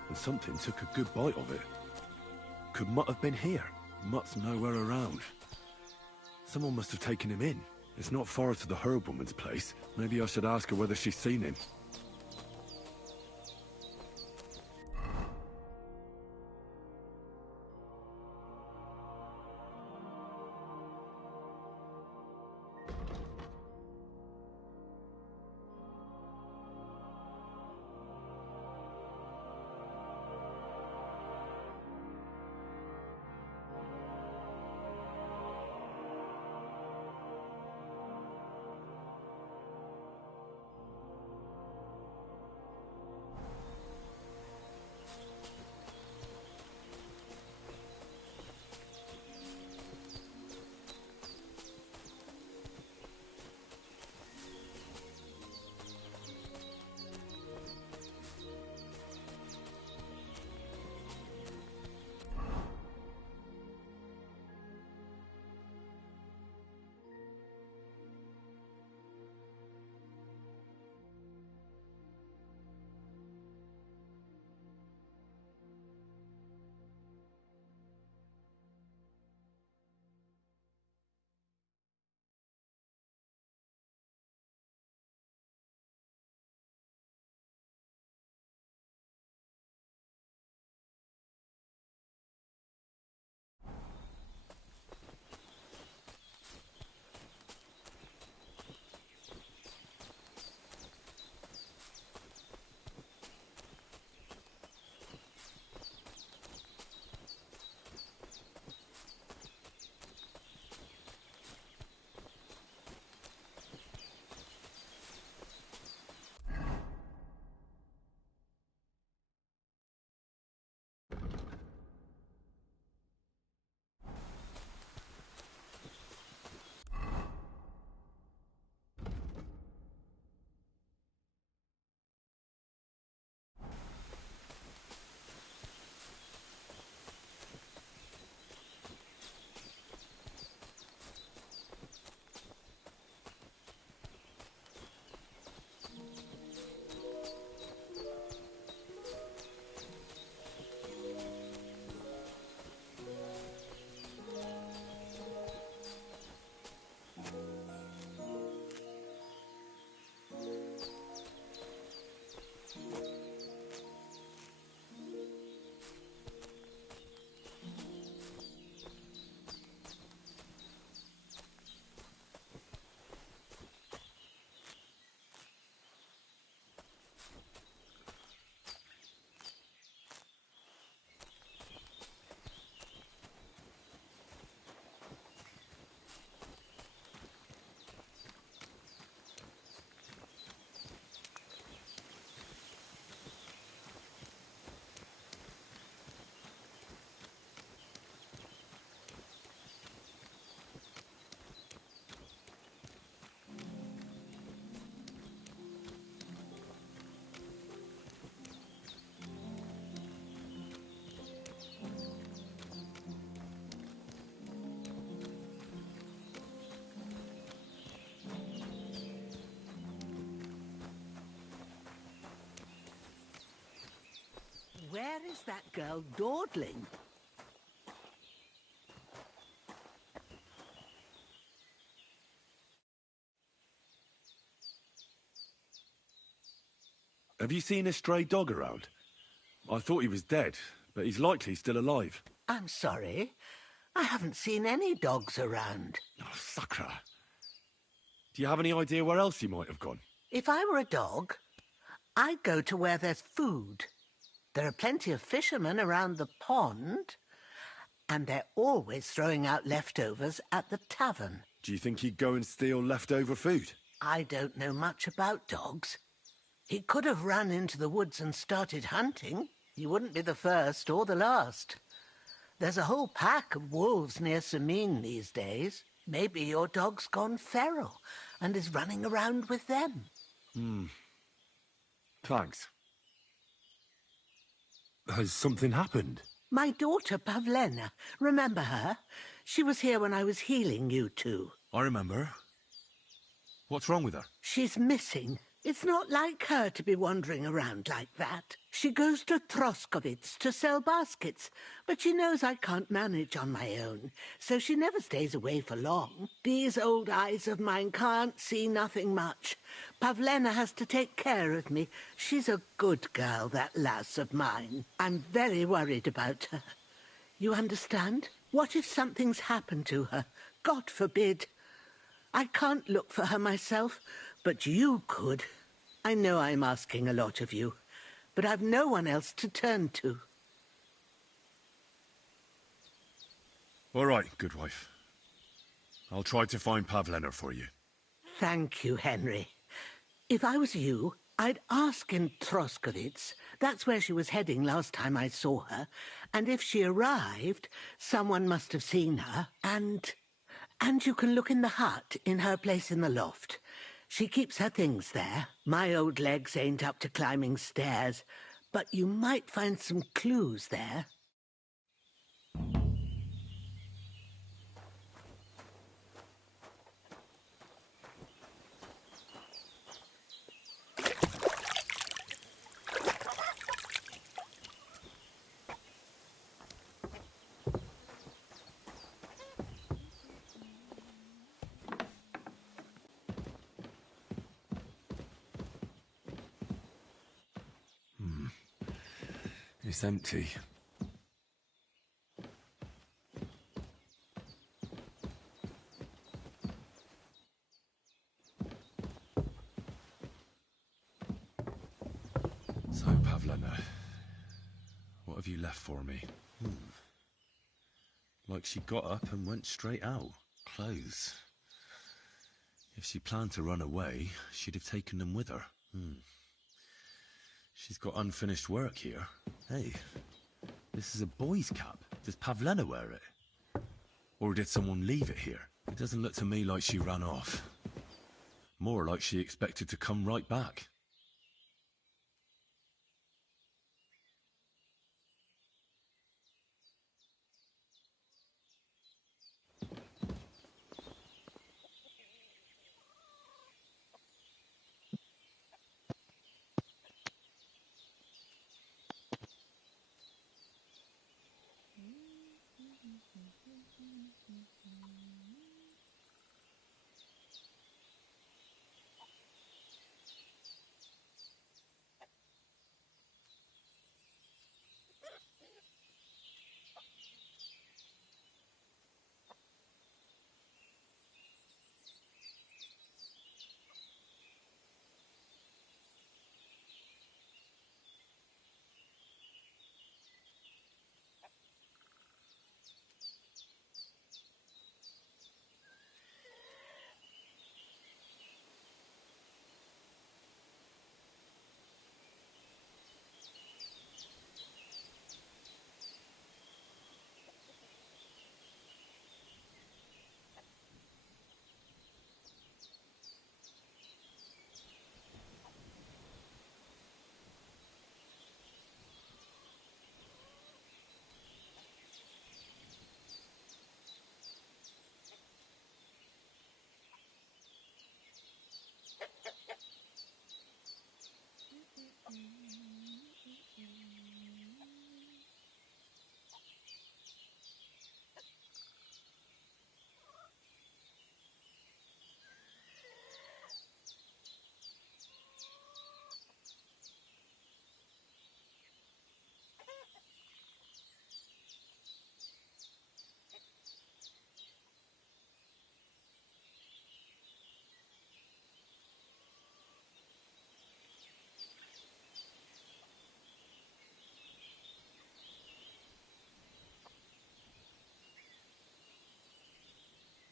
And something took a good bite of it. Could Mutt have been here? Mutt's nowhere around. Someone must have taken him in. It's not far to the herb woman's place. Maybe I should ask her whether she's seen him. Where is that girl dawdling? Have you seen a stray dog around? I thought he was dead, but he's likely still alive. I'm sorry. I haven't seen any dogs around. Oh, sucker. Do you have any idea where else he might have gone? If I were a dog, I'd go to where there's food. There are plenty of fishermen around the pond, and they're always throwing out leftovers at the tavern. Do you think he'd go and steal leftover food? I don't know much about dogs. He could have run into the woods and started hunting. He wouldn't be the first or the last. There's a whole pack of wolves near Samine these days. Maybe your dog's gone feral and is running around with them. Thanks. Has something happened? My daughter, Pavlena, remember her? She was here when I was healing you two. I remember. What's wrong with her? She's missing. It's not like her to be wandering around like that. She goes to Troskovitz to sell baskets, but she knows I can't manage on my own, so she never stays away for long. These old eyes of mine can't see nothing much. Pavlena has to take care of me. She's a good girl, that lass of mine. I'm very worried about her. You understand? What if something's happened to her? God forbid. I can't look for her myself, but you could. I know I'm asking a lot of you, but I've no one else to turn to. All right, good wife. I'll try to find Pavlena for you. Thank you, Henry. If I was you, I'd ask in Troskovitz. That's where she was heading last time I saw her. And if she arrived, someone must have seen her. And you can look in the hut in her place in the loft. She keeps her things there. My old legs ain't up to climbing stairs, but you might find some clues there. It's empty. So, Pavlena, what have you left for me? Like she got up and went straight out. Clothes. If she planned to run away, she'd have taken them with her. She's got unfinished work here. Hey, this is a boy's cap. Does Pavlena wear it? Or did someone leave it here? It doesn't look to me like she ran off. More like she expected to come right back.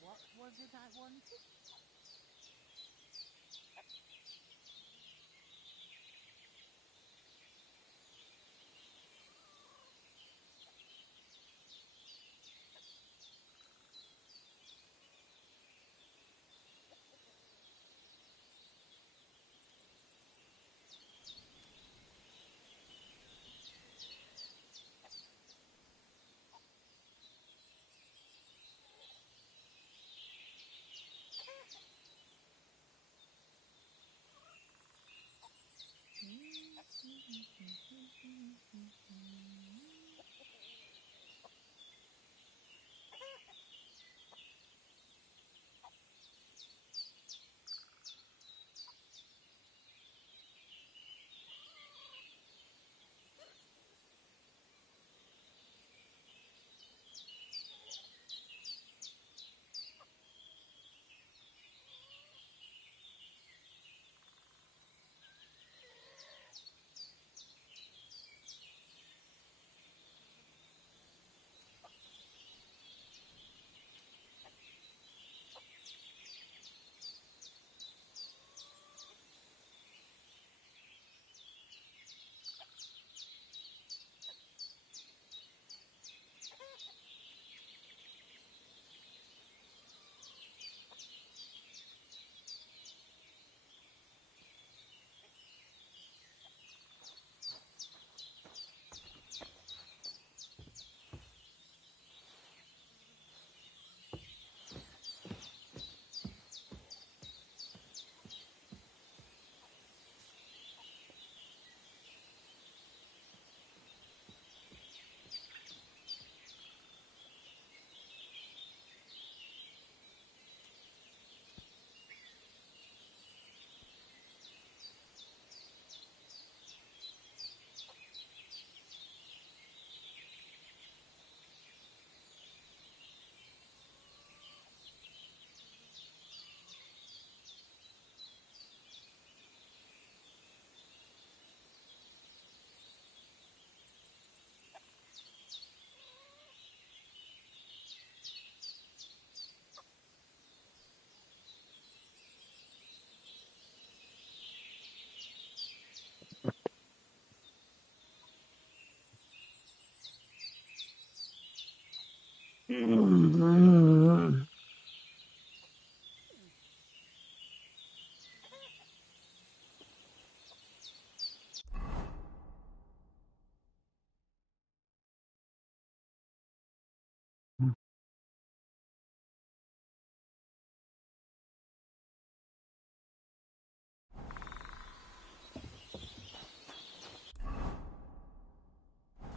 What was it I wanted?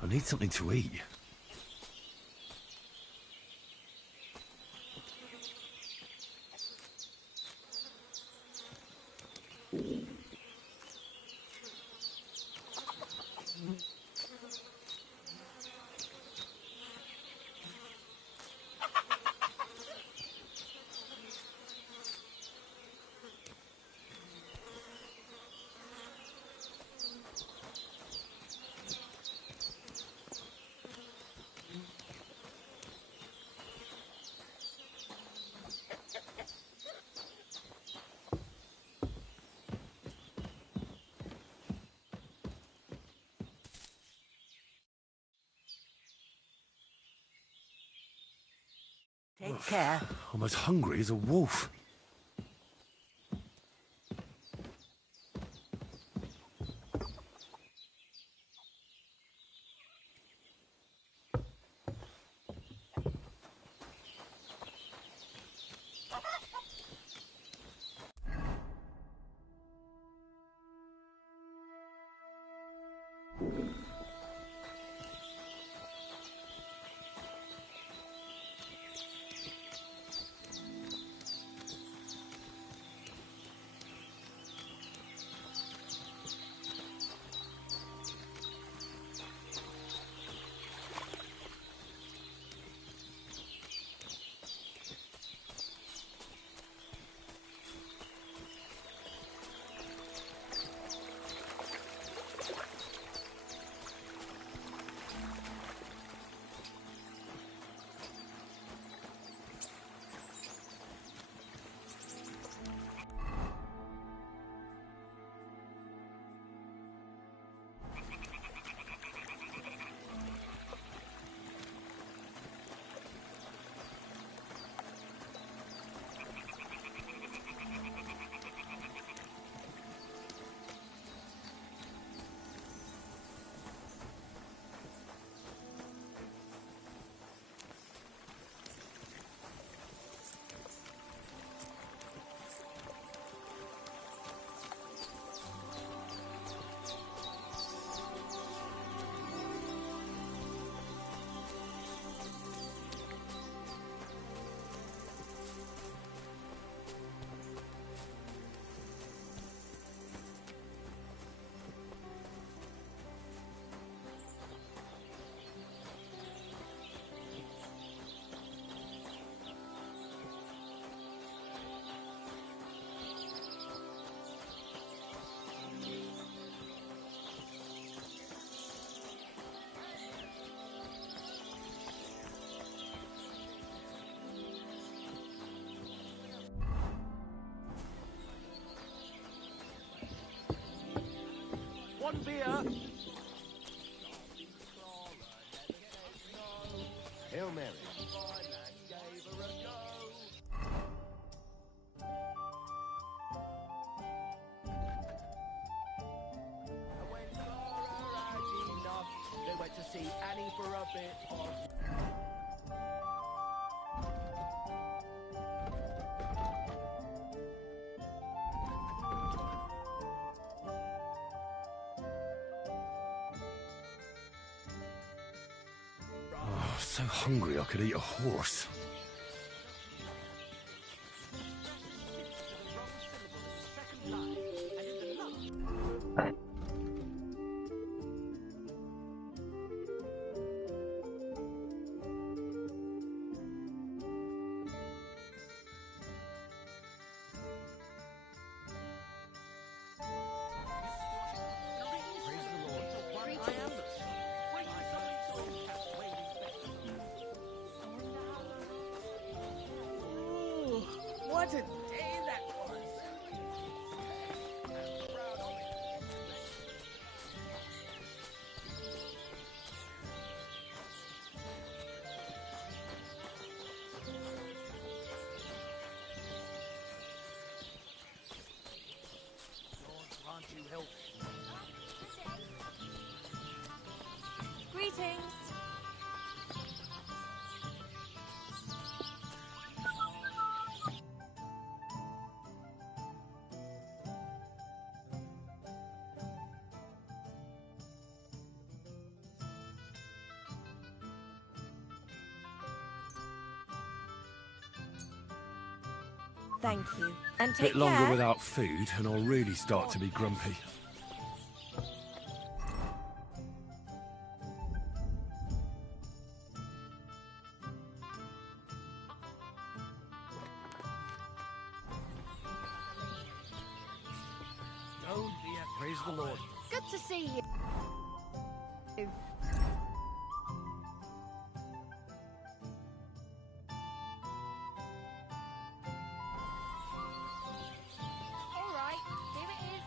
I need something to eat. Take care. I'm as hungry as a wolf. One beer. Hail Mary. They went to see Annie for a bit of... Oh, so hungry I could eat a horse. What a day that was! Can't you help? Greetings. Thank you. And take Bit longer care. without food, and I'll really start to be grumpy. Don't be a... Praise the Lord. Good to see you. All right, here it is.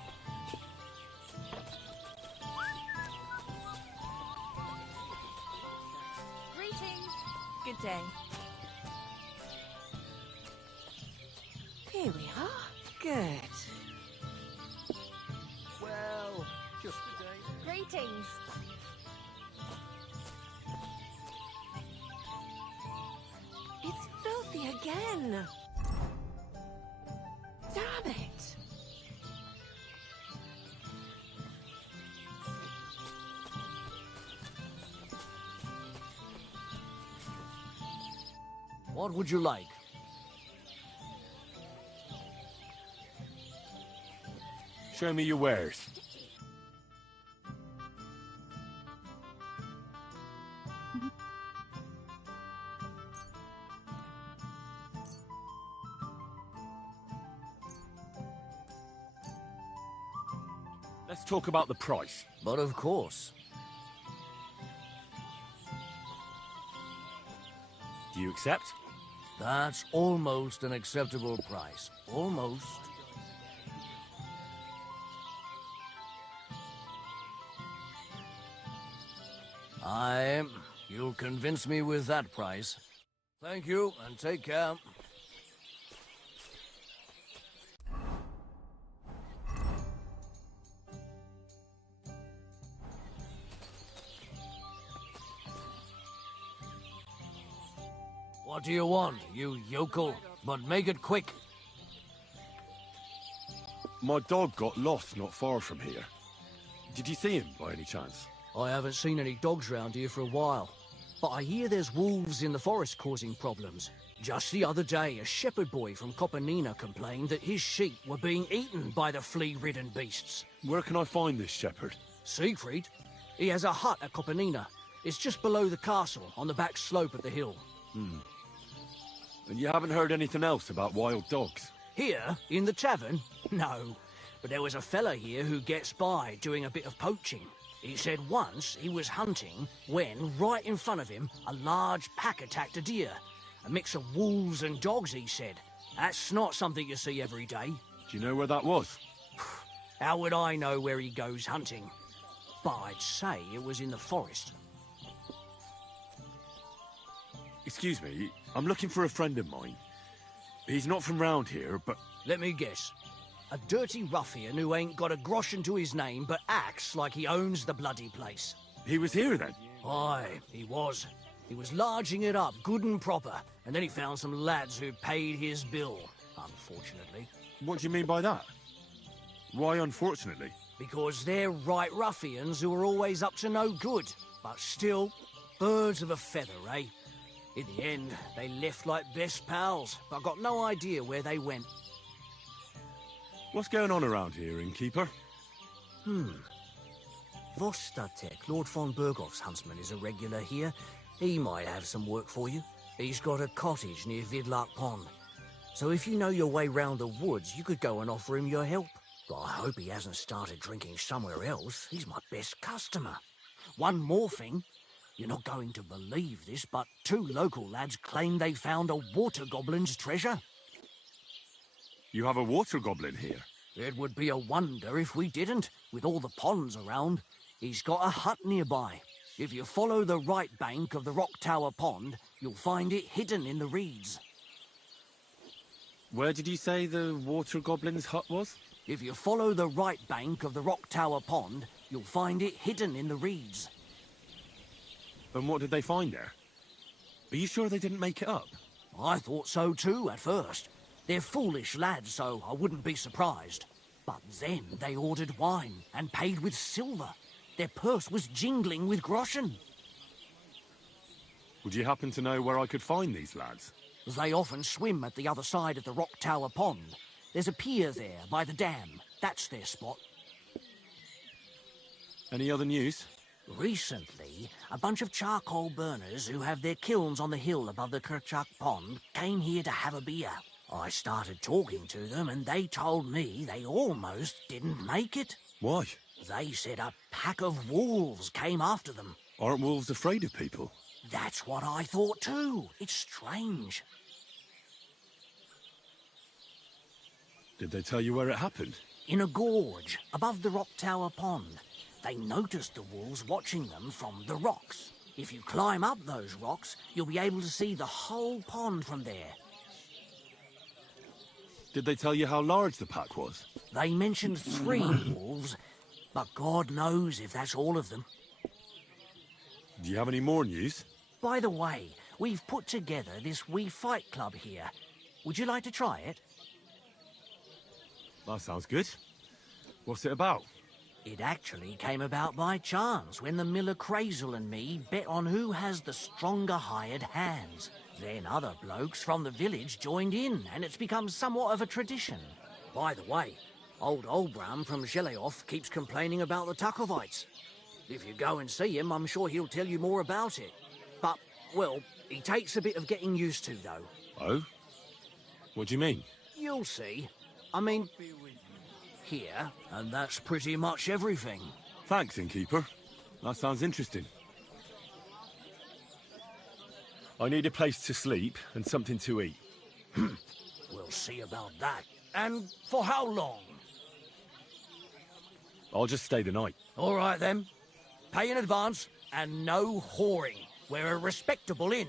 Greetings. Good day. Here we are. Good. Well, just a day. Greetings. It's filthy again. Damn it. What would you like? Show me your wares. Let's talk about the price. But of course. Do you accept? That's almost an acceptable price. Almost. You'll convince me with that price. Thank you, and take care. What do you want, you yokel? But make it quick. My dog got lost not far from here. Did you see him by any chance? I haven't seen any dogs round here for a while. But I hear there's wolves in the forest causing problems. Just the other day, a shepherd boy from Copenina complained that his sheep were being eaten by the flea-ridden beasts. Where can I find this shepherd? Siegfried? He has a hut at Copenina. It's just below the castle, on the back slope of the hill. And you haven't heard anything else about wild dogs? Here, in the tavern? No. But there was a fella here who gets by doing a bit of poaching. He said once he was hunting when, right in front of him, a large pack attacked a deer. A mix of wolves and dogs, he said. That's not something you see every day. Do you know where that was? How would I know where he goes hunting? but I'd say it was in the forest. Excuse me, I'm looking for a friend of mine. He's not from round here, but... Let me guess. A dirty ruffian who ain't got a groschen to his name but acts like he owns the bloody place. He was here then? Aye, he was. He was larging it up good and proper, and then he found some lads who paid his bill, unfortunately. What do you mean by that? Why unfortunately? Because they're right ruffians who are always up to no good, but still, birds of a feather, eh? In the end, they left like best pals, but I got no idea where they went. What's going on around here, innkeeper? Vostatek, Lord von Berghoff's huntsman, is a regular here. He might have some work for you. He's got a cottage near Vidlark Pond. So if you know your way round the woods, you could go and offer him your help. But I hope he hasn't started drinking somewhere else. He's my best customer. One more thing. You're not going to believe this, but 2 local lads claim they found a water goblin's treasure. You have a water goblin here? It would be a wonder if we didn't, with all the ponds around. He's got a hut nearby. If you follow the right bank of the Rock Tower Pond, you'll find it hidden in the reeds. Where did you say the water goblin's hut was? If you follow the right bank of the Rock Tower Pond, you'll find it hidden in the reeds. And what did they find there? Are you sure they didn't make it up? I thought so too, at first. They're foolish lads, so I wouldn't be surprised. But then they ordered wine and paid with silver. Their purse was jingling with groschen. Would you happen to know where I could find these lads? They often swim at the other side of the Rock Tower Pond. There's a pier there by the dam. That's their spot. Any other news? Recently, a bunch of charcoal burners who have their kilns on the hill above the Kerchak Pond came here to have a beer. I started talking to them and they told me they almost didn't make it. Why? They said a pack of wolves came after them. Aren't wolves afraid of people? That's what I thought too. It's strange. Did they tell you where it happened? In a gorge, above the Rock Tower Pond. They noticed the wolves watching them from the rocks. If you climb up those rocks, you'll be able to see the whole pond from there. Did they tell you how large the pack was? They mentioned 3 wolves, but God knows if that's all of them. Do you have any more news? By the way, we've put together this wee fight club here. Would you like to try it? That sounds good. What's it about? It actually came about by chance when the miller Crazel and me bet on who has the stronger hired hands. Then other blokes from the village joined in, and it's become somewhat of a tradition. By the way, old Olbram from Zheleov keeps complaining about the Takovites. If you go and see him, I'm sure he'll tell you more about it. But, well, he takes a bit of getting used to, though. Oh? What do you mean? You'll see. I mean, here, and that's pretty much everything. Thanks, innkeeper. That sounds interesting. I need a place to sleep and something to eat. We'll see about that. And for how long? I'll just stay the night. All right, then. Pay in advance, and no whoring. We're a respectable inn.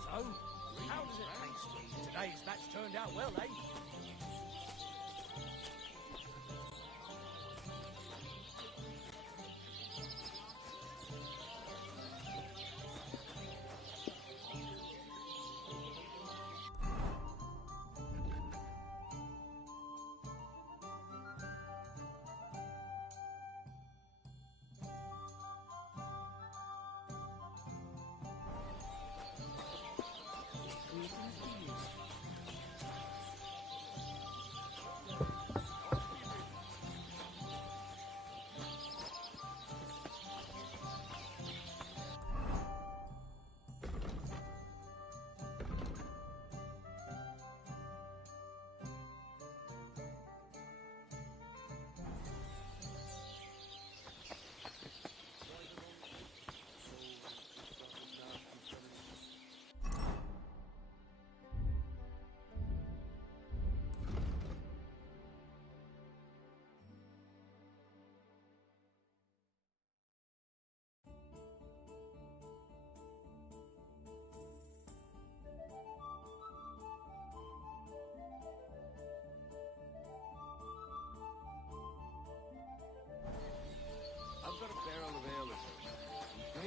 So, how does it taste? Today's batch turned out well, eh?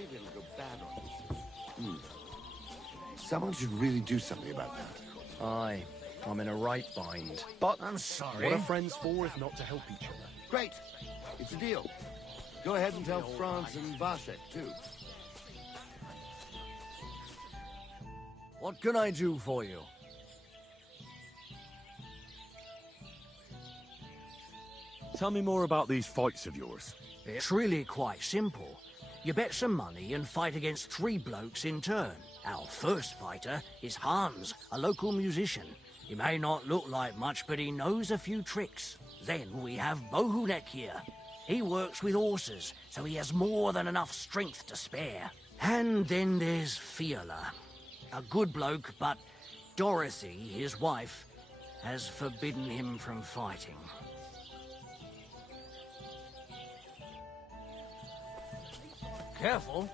maybe it'll go bad on you. Someone should really do something about that. Aye, I'm in a right bind. But I'm sorry. What are friends for if not to help each other? Great. It's a deal. Go ahead and tell Franz and Vasek, too. What can I do for you? Tell me more about these fights of yours. It's really quite simple. You bet some money and fight against 3 blokes in turn. Our first fighter is Hans, a local musician. He may not look like much, but he knows a few tricks. Then we have Bohunek here. He works with horses, so he has more than enough strength to spare. And then there's Fiala. A good bloke, but Dorothy, his wife, has forbidden him from fighting. Careful.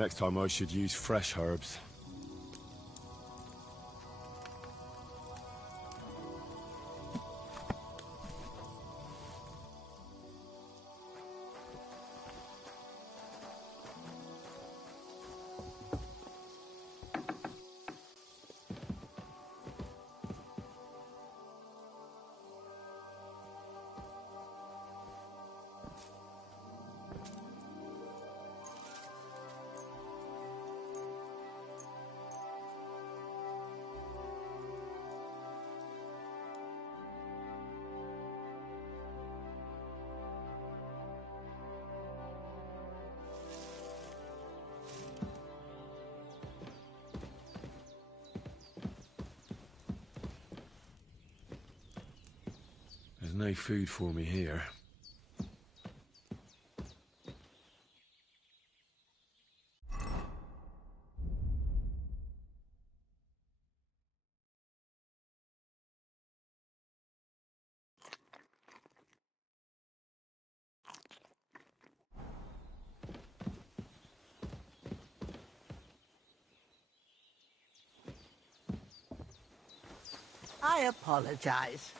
Next time I should use fresh herbs. There's no food for me here. I apologize.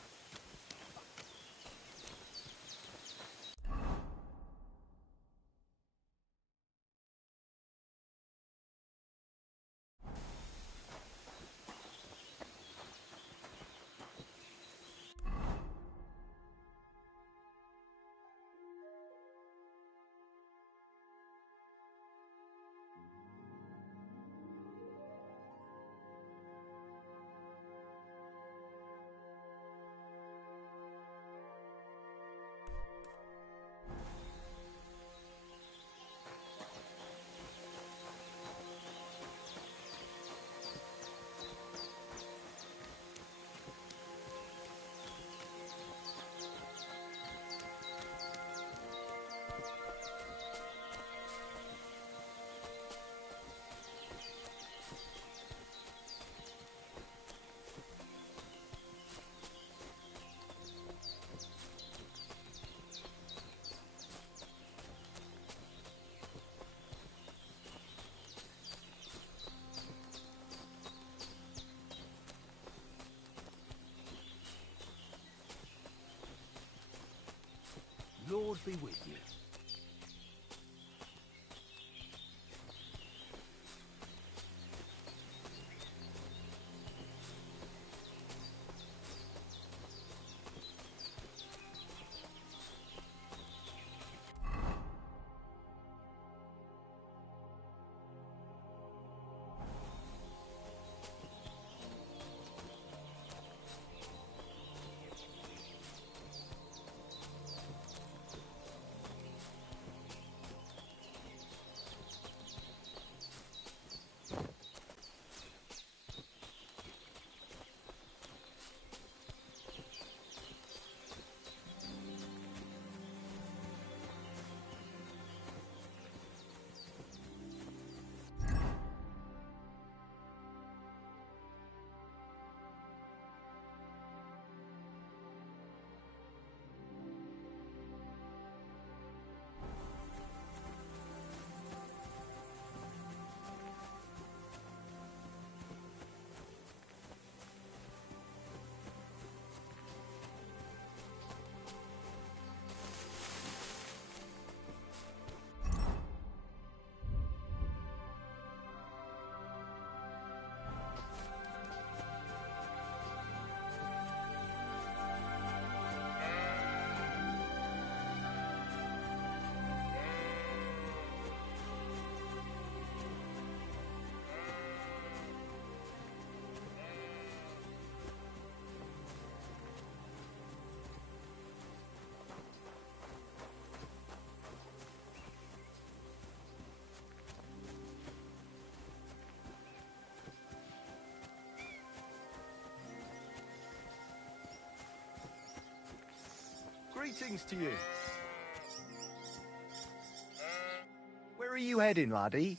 Lord be with you. Greetings to you. Where are you heading, laddie?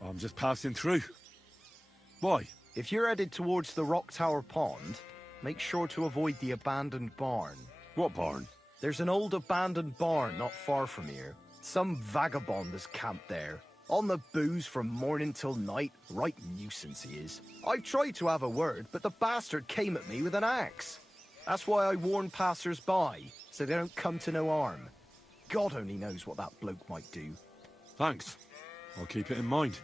I'm just passing through. Why? If you're headed towards the Rock Tower Pond, make sure to avoid the abandoned barn. What barn? There's an old abandoned barn not far from here. Some vagabond has camped there. On the booze from morning till night. Right nuisance he is. I tried to have a word, but the bastard came at me with an axe. That's why I warn passers-by, so they don't come to no harm. God only knows what that bloke might do. Thanks. I'll keep it in mind.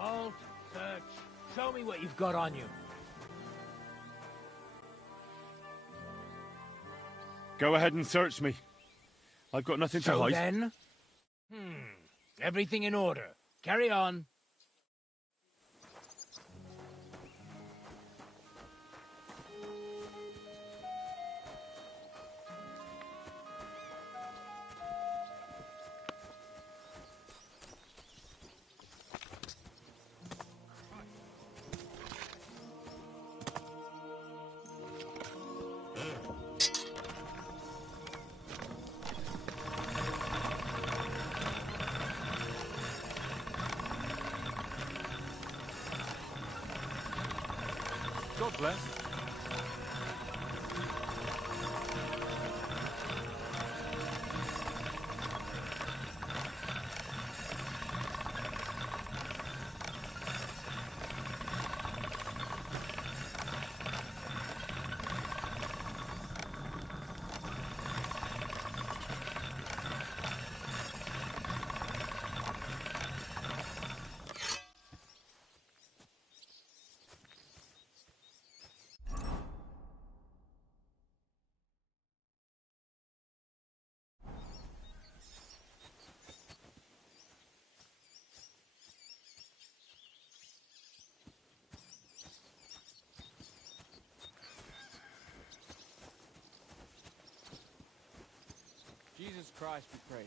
Halt! Search! Show me what you've got on you. Go ahead and search me. I've got nothing to hide. Then? Everything in order. Carry on. God bless. Jesus Christ, we pray.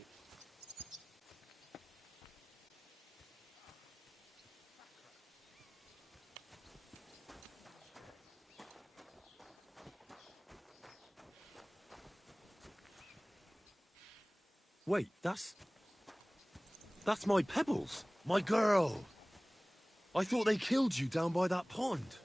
Wait, that's my Pebbles, my girl. I thought they killed you down by that pond.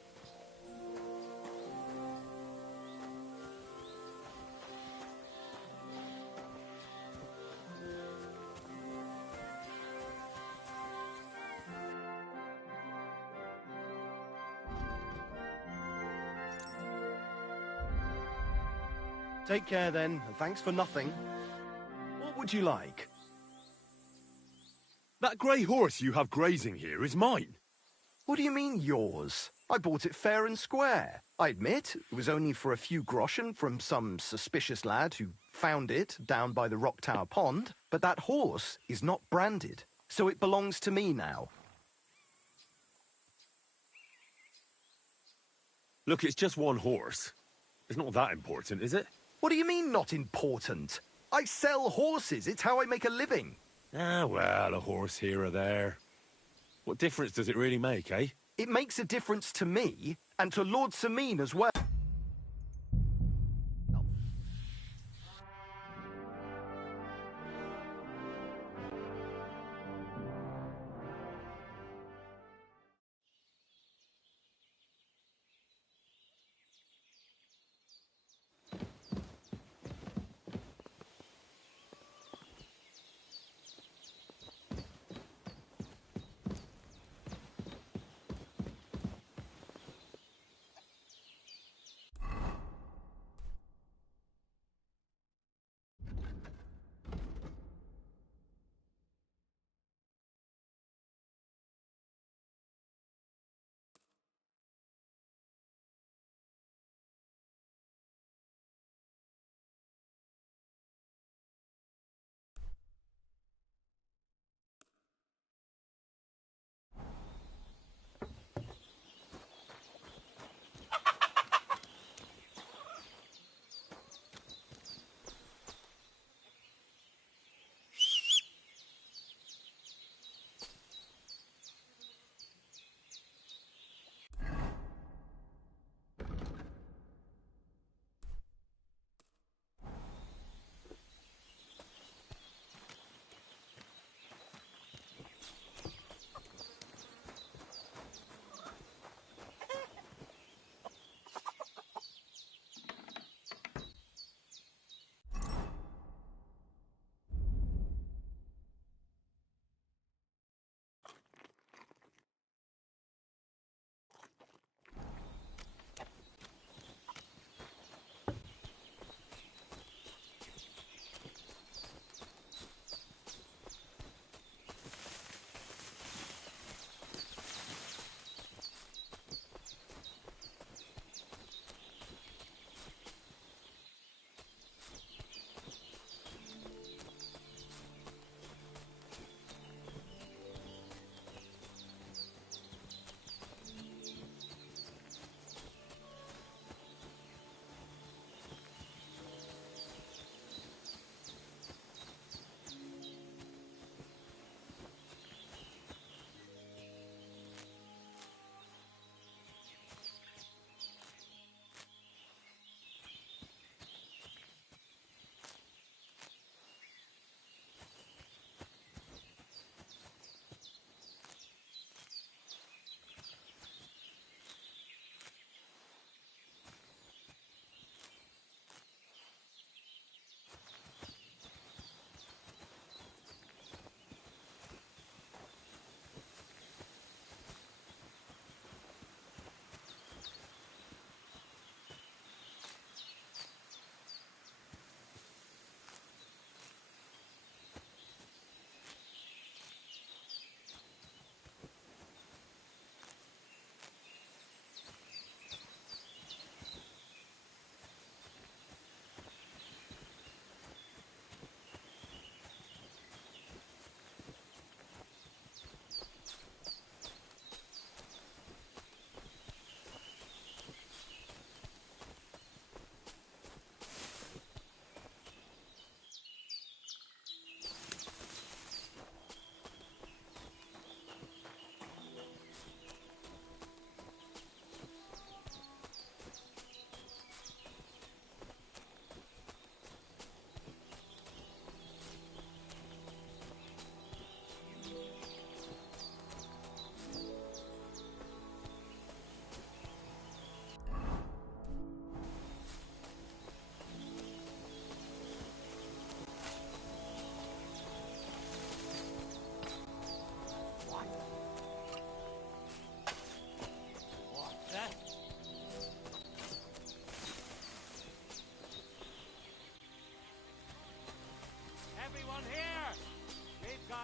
Take care then, and thanks for nothing. What would you like? That grey horse you have grazing here is mine. What do you mean, yours? I bought it fair and square. I admit, it was only for a few groschen from some suspicious lad who found it down by the Rock Tower Pond, but that horse is not branded, so it belongs to me now. Look, it's just one horse. It's not that important, is it? What do you mean, not important? I sell horses. It's how I make a living. Ah, well, a horse here or there. What difference does it really make, eh? It makes a difference to me, and to Lord Sameen as well.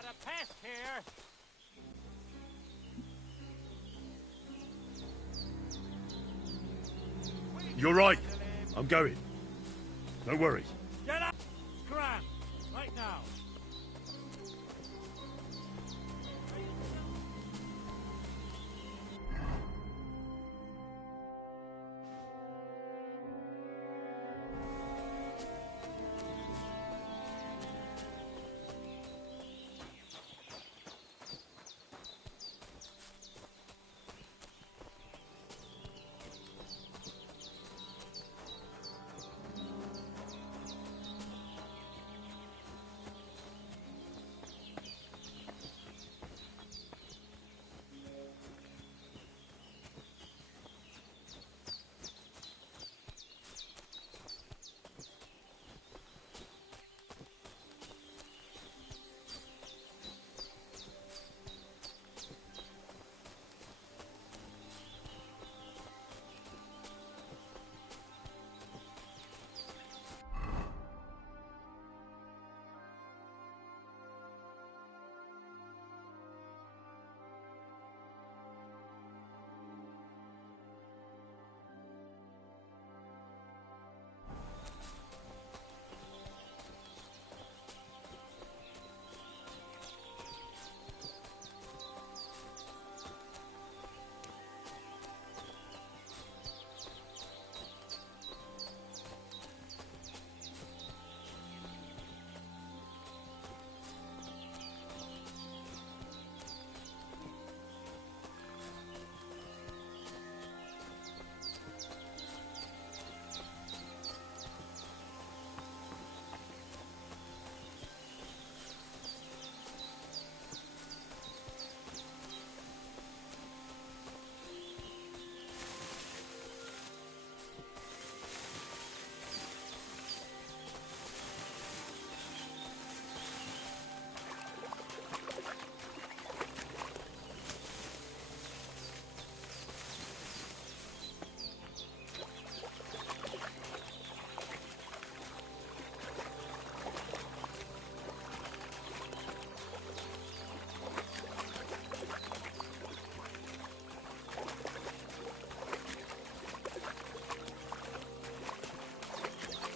got a pest here. You're right. I'm going. No worries. Get up, Grant, right now.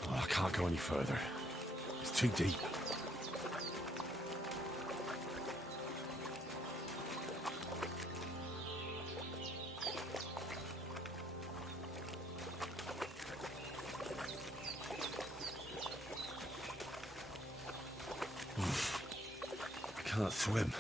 Oh, I can't go any further. It's too deep. I can't swim.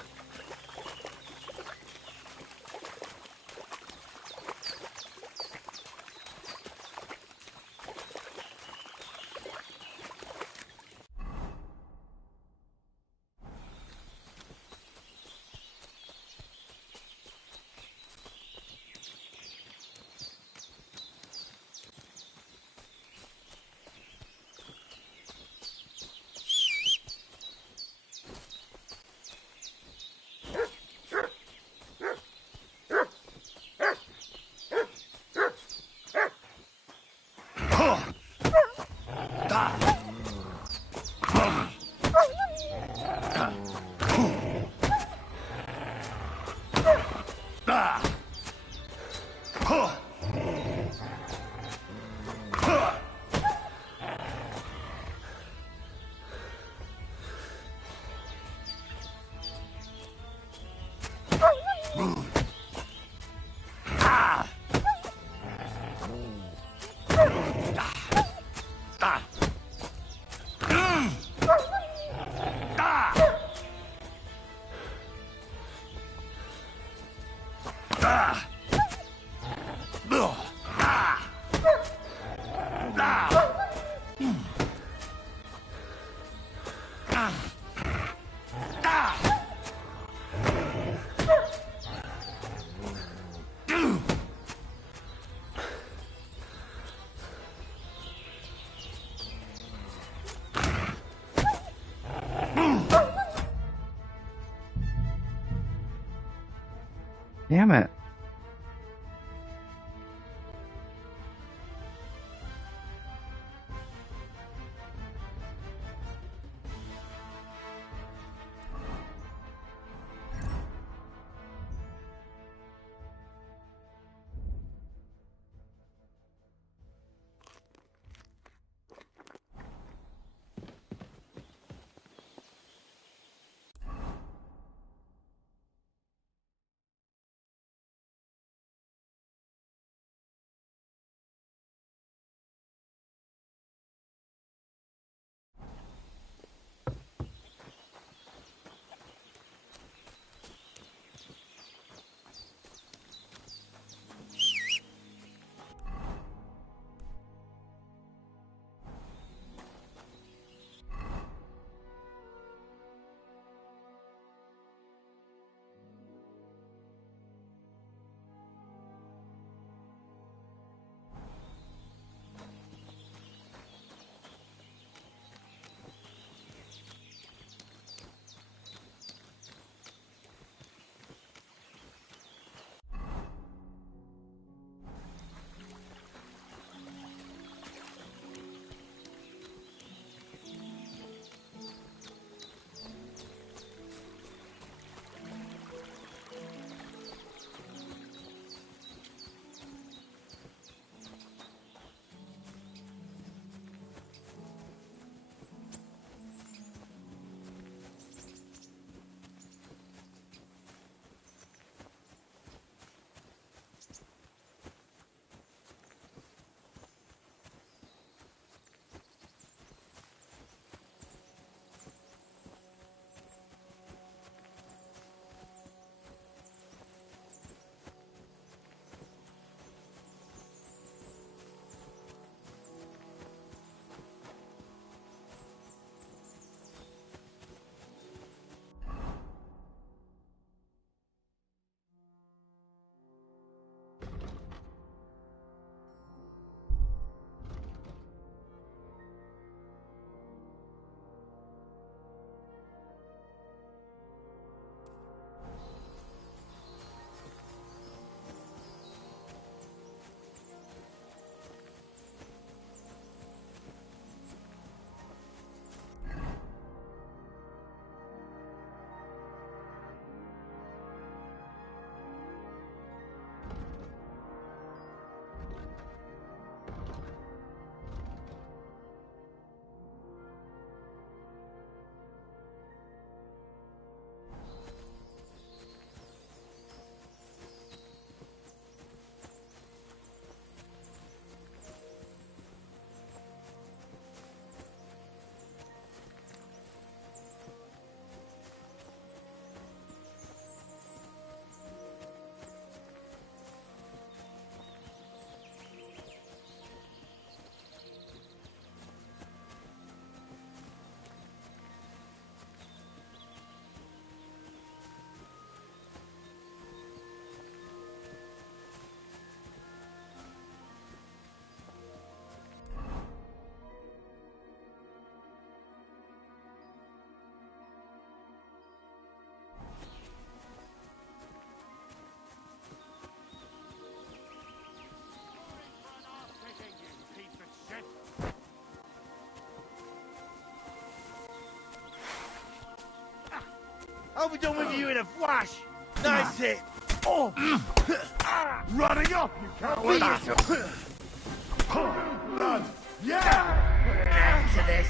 Damn it. I'll be done with you in a flash. Nice hit. Oh! Running up, you coward! Blood! Yeah! Get to this.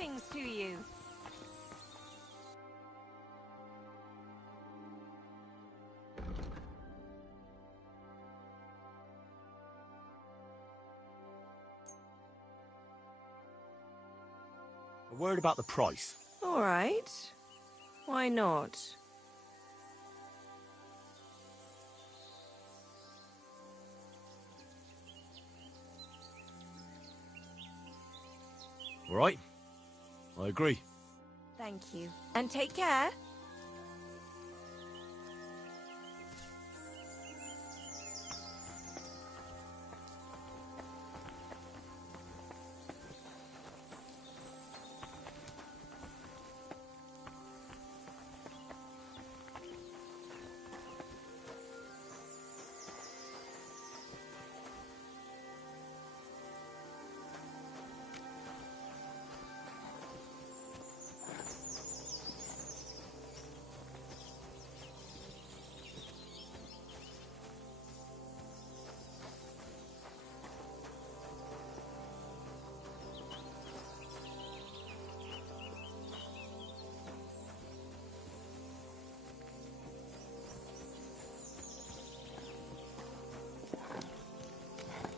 Greetings to you. A word about the price. All right. Why not? All right? I agree. Thank you. And take care.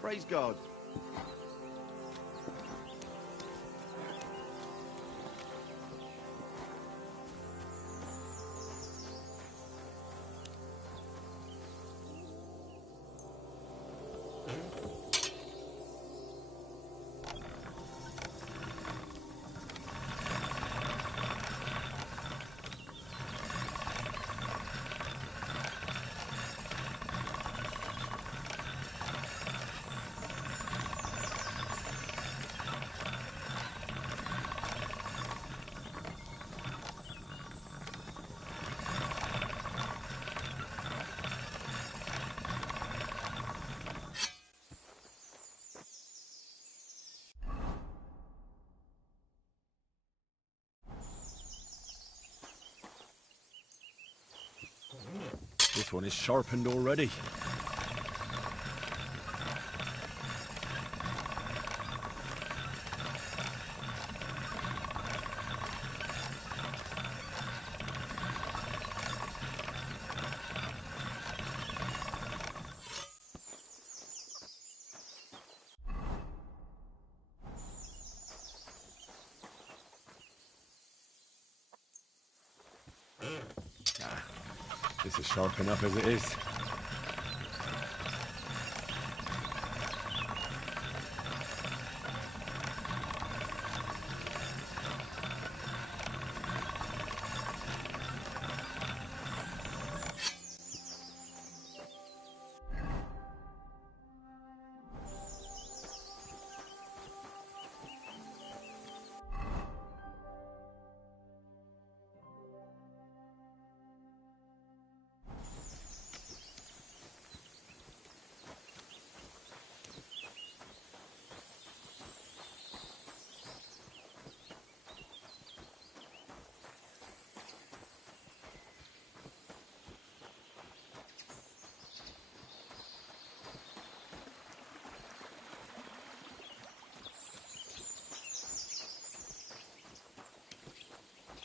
Praise God. This one is sharpened already. This is sharp enough as it is.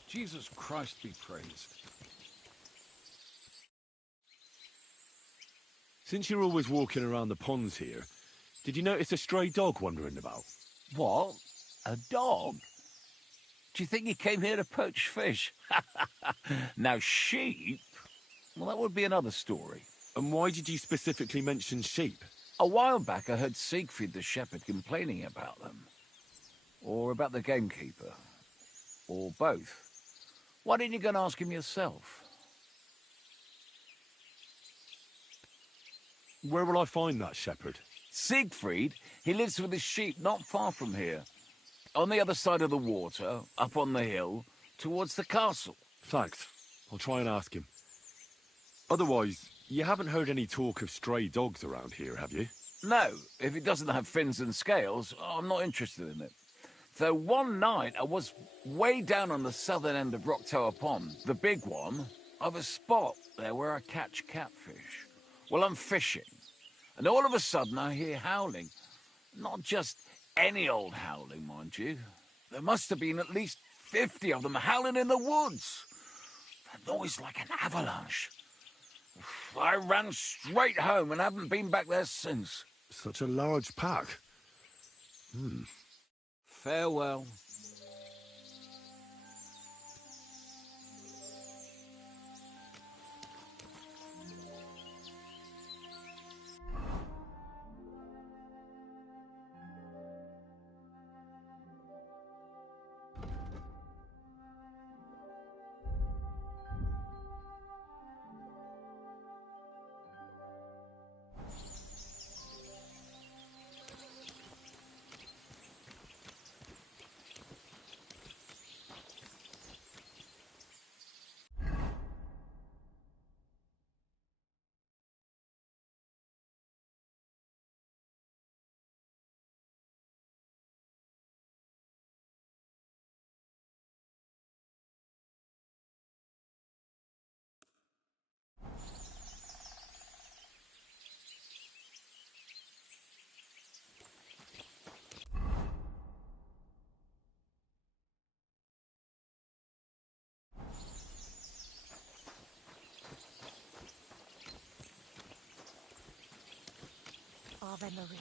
Jesus Christ be praised. Since you're always walking around the ponds here, did you notice a stray dog wandering about? What? A dog? Do you think he came here to poach fish? Now, sheep? Well, that would be another story. And why did you specifically mention sheep? A while back, I heard Siegfried the shepherd complaining about them. Or about the gamekeeper. Or both. Why didn't you go and ask him yourself? Where will I find that shepherd? Siegfried? He lives with his sheep not far from here. On the other side of the water, up on the hill, towards the castle. Thanks. I'll try and ask him. Otherwise, you haven't heard any talk of stray dogs around here, have you? No, if it doesn't have fins and scales, I'm not interested in it. Though one night I was way down on the southern end of Rock Tower Pond, the big one, I've a spot there where I catch catfish. Well, I'm fishing, and all of a sudden I hear howling. Not just any old howling, mind you. There must have been at least 50 of them howling in the woods. A noise like an avalanche. I ran straight home and haven't been back there since. Such a large pack. Farewell. Ave Maria.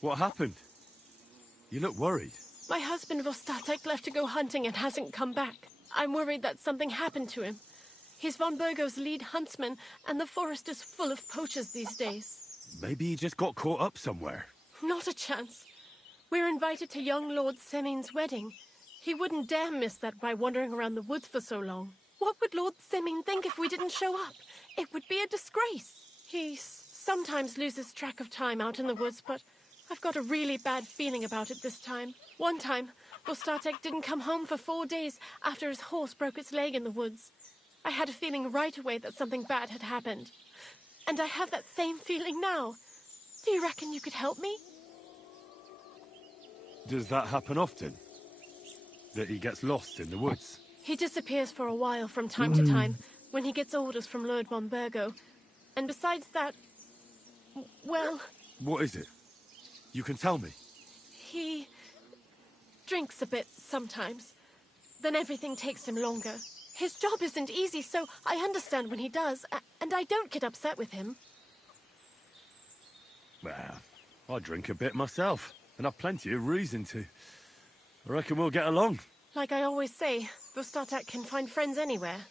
What happened? You look worried. My husband Vostatek left to go hunting and hasn't come back. I'm worried that something happened to him. He's von Burgo's lead huntsman, and the forest is full of poachers these days. Maybe he just got caught up somewhere. Not a chance. We're invited to young Lord Semin's wedding. He wouldn't dare miss that by wandering around the woods for so long. What would Lord Semin think if we didn't show up? It would be a disgrace. He sometimes loses track of time out in the woods, but I've got a really bad feeling about it this time. One time, Vostatek didn't come home for 4 days after his horse broke its leg in the woods. I had a feeling right away that something bad had happened. And I have that same feeling now. Do you reckon you could help me? Does that happen often? That he gets lost in the woods? He disappears for a while from time to time when he gets orders from Lord von Burgo. And besides that, well... What is it? You can tell me. He drinks a bit sometimes. Then everything takes him longer. His job isn't easy, so I understand when he does, and I don't get upset with him. Well, I drink a bit myself, and I've plenty of reason to. I reckon we'll get along. Like I always say, Vostatek can find friends anywhere.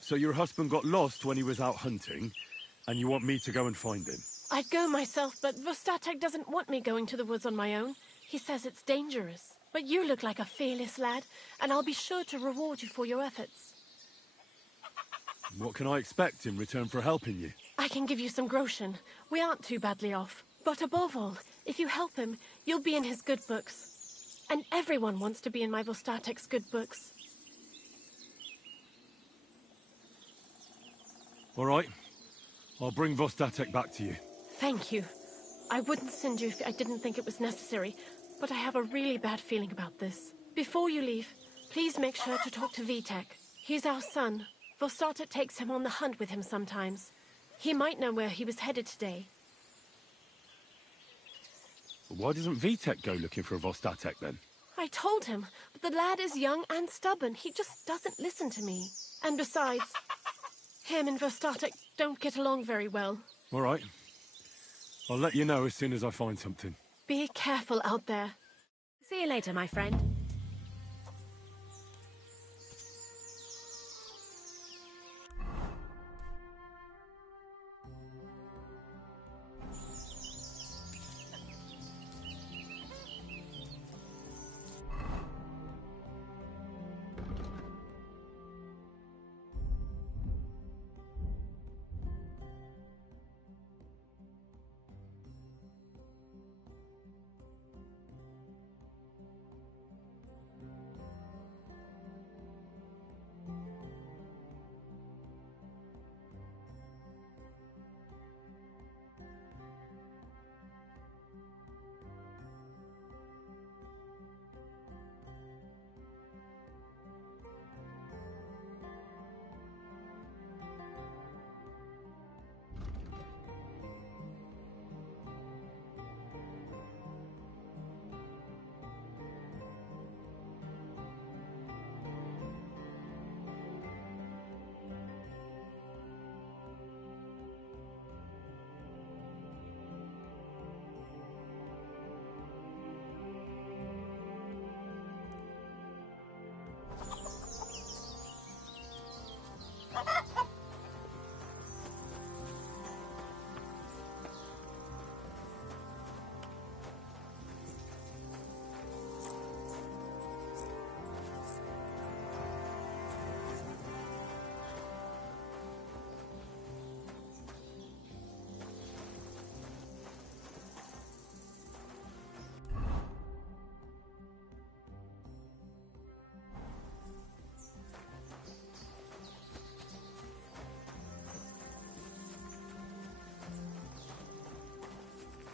So your husband got lost when he was out hunting, and you want me to go and find him? I'd go myself, but Vostatek doesn't want me going to the woods on my own. He says it's dangerous. But you look like a fearless lad, and I'll be sure to reward you for your efforts. What can I expect in return for helping you? I can give you some groschen. We aren't too badly off. But above all, if you help him, you'll be in his good books. And everyone wants to be in my Vostatek's good books. All right. I'll bring Vostatek back to you. Thank you. I wouldn't send you if I didn't think it was necessary, but I have a really bad feeling about this. Before you leave, please make sure to talk to Vitek. He's our son. Vostatek takes him on the hunt with him sometimes. He might know where he was headed today. Why doesn't Vitek go looking for a Vostatek then? I told him, but the lad is young and stubborn. He just doesn't listen to me. And besides, him and Vostatek don't get along very well. All right. I'll let you know as soon as I find something. Be careful out there. See you later, my friend.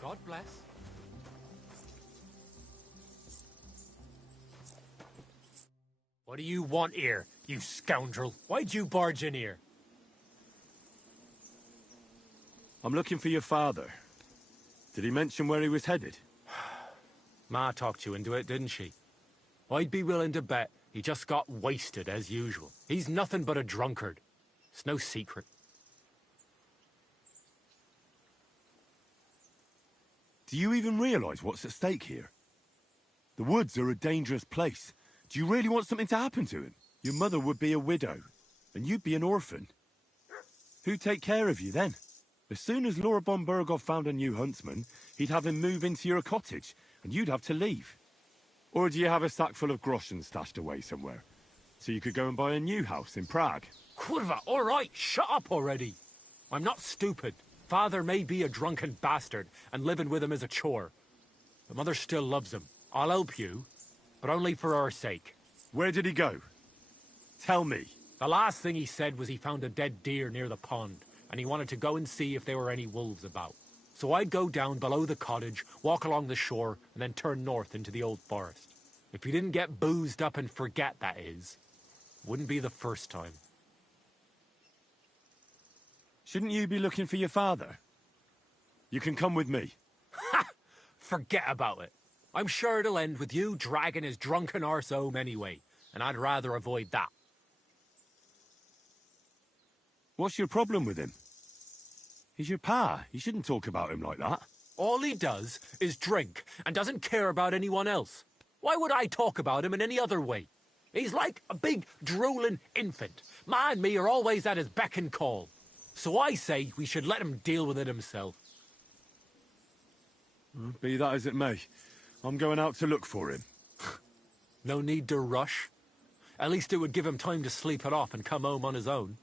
God bless. What do you want here, you scoundrel? Why'd you barge in here? I'm looking for your father. Did he mention where he was headed? Ma talked you into it, didn't she? I'd be willing to bet he just got wasted as usual. He's nothing but a drunkard. It's no secret. Do you even realize what's at stake here? The woods are a dangerous place. Do you really want something to happen to him? Your mother would be a widow, and you'd be an orphan. Who'd take care of you then? As soon as Laura von Burgov found a new huntsman, he'd have him move into your cottage, and you'd have to leave. Or do you have a sack full of groschen stashed away somewhere? So you could go and buy a new house in Prague? Kurva, all right, shut up already. I'm not stupid. Father may be a drunken bastard, and living with him is a chore. But Mother still loves him. I'll help you, but only for our sake. Where did he go? Tell me. The last thing he said was he found a dead deer near the pond, and he wanted to go and see if there were any wolves about. So I'd go down below the cottage, walk along the shore, and then turn north into the old forest. If he didn't get boozed up and forget, that is, wouldn't be the first time. Shouldn't you be looking for your father? You can come with me. Ha! Forget about it. I'm sure it'll end with you dragging his drunken arse home anyway, and I'd rather avoid that. What's your problem with him? He's your pa. You shouldn't talk about him like that. All he does is drink and doesn't care about anyone else. Why would I talk about him in any other way? He's like a big, drooling infant. Ma and me are always at his beck and call. So I say we should let him deal with it himself. Be that as it may, I'm going out to look for him. No need to rush. At least it would give him time to sleep it off and come home on his own.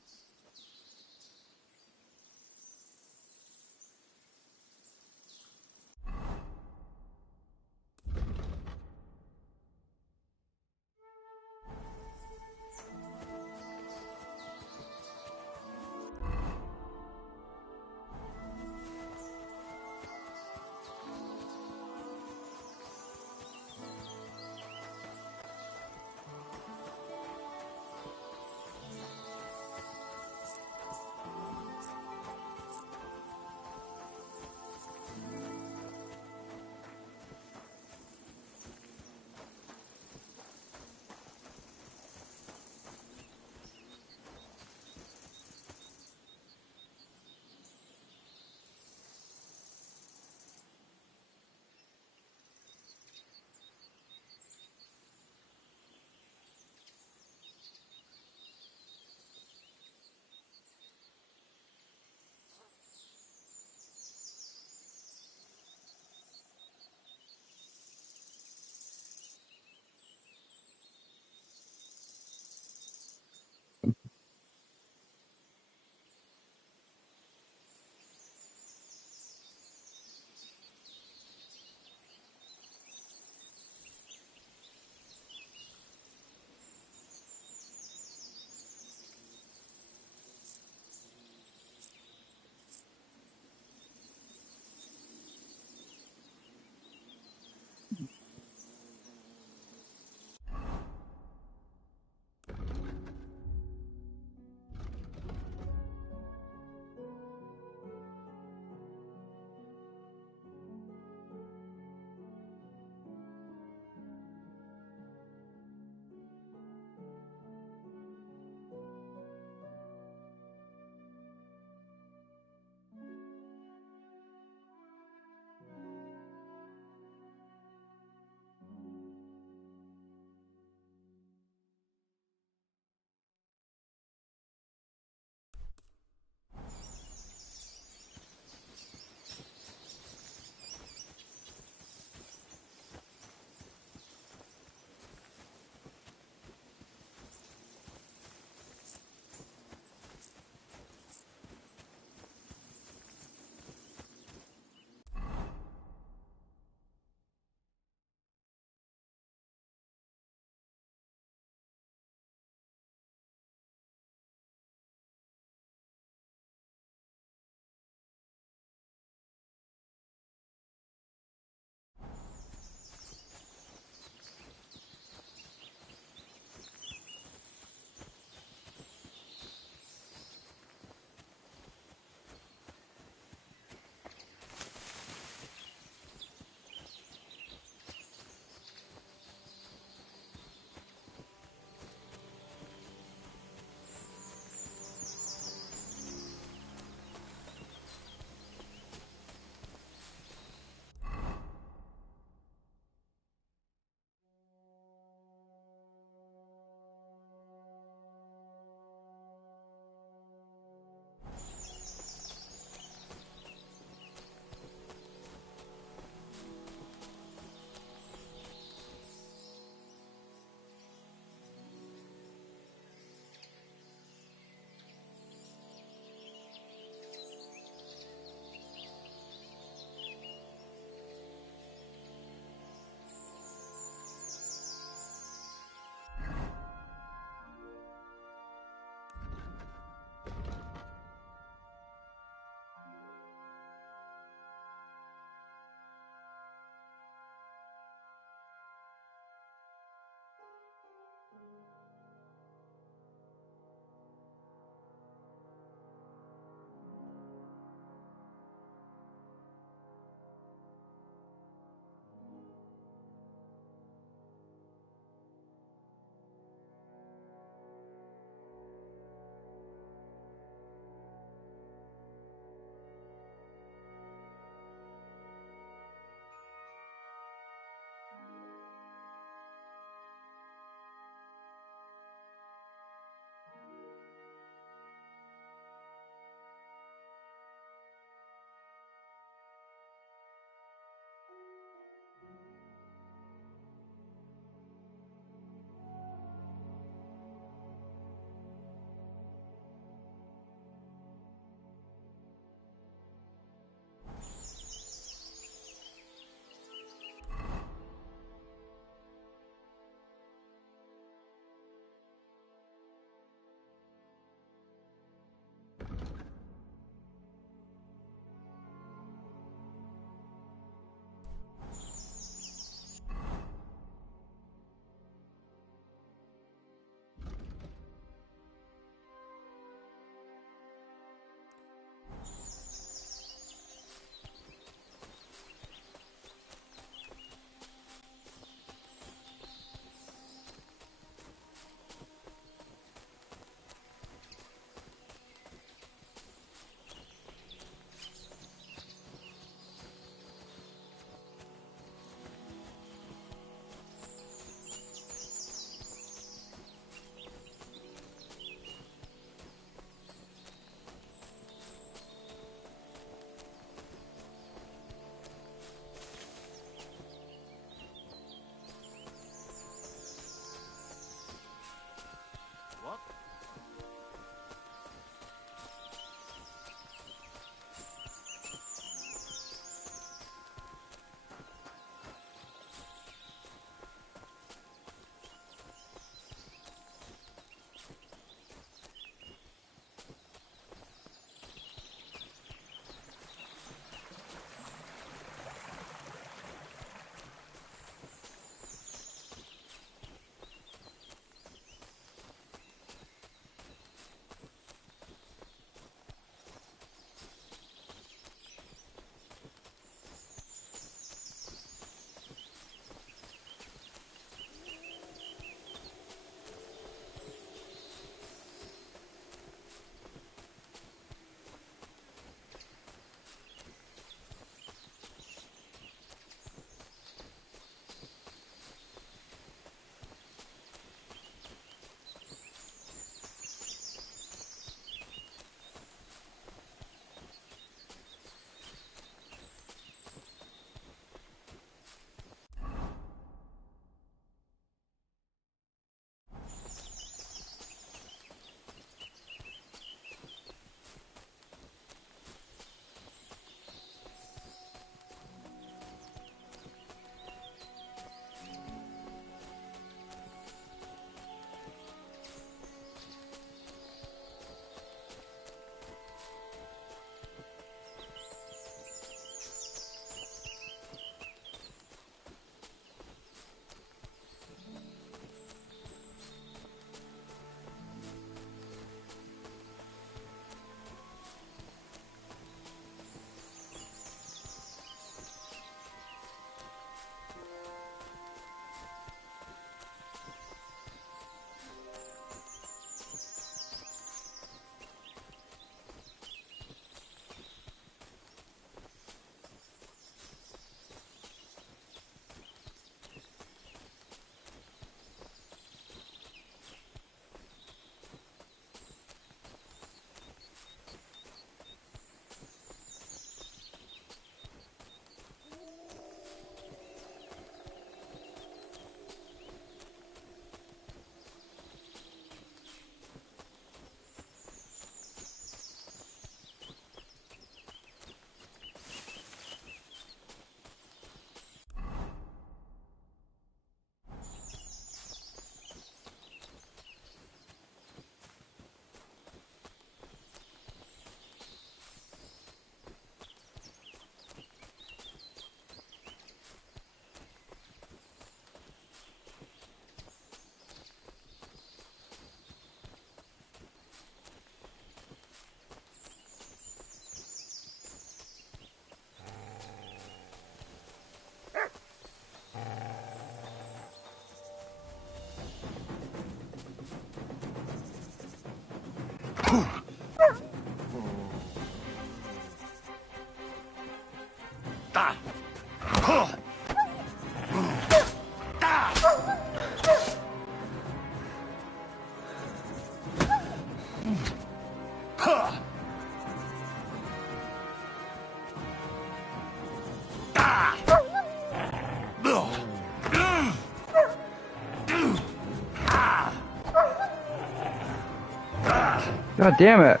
God damn it.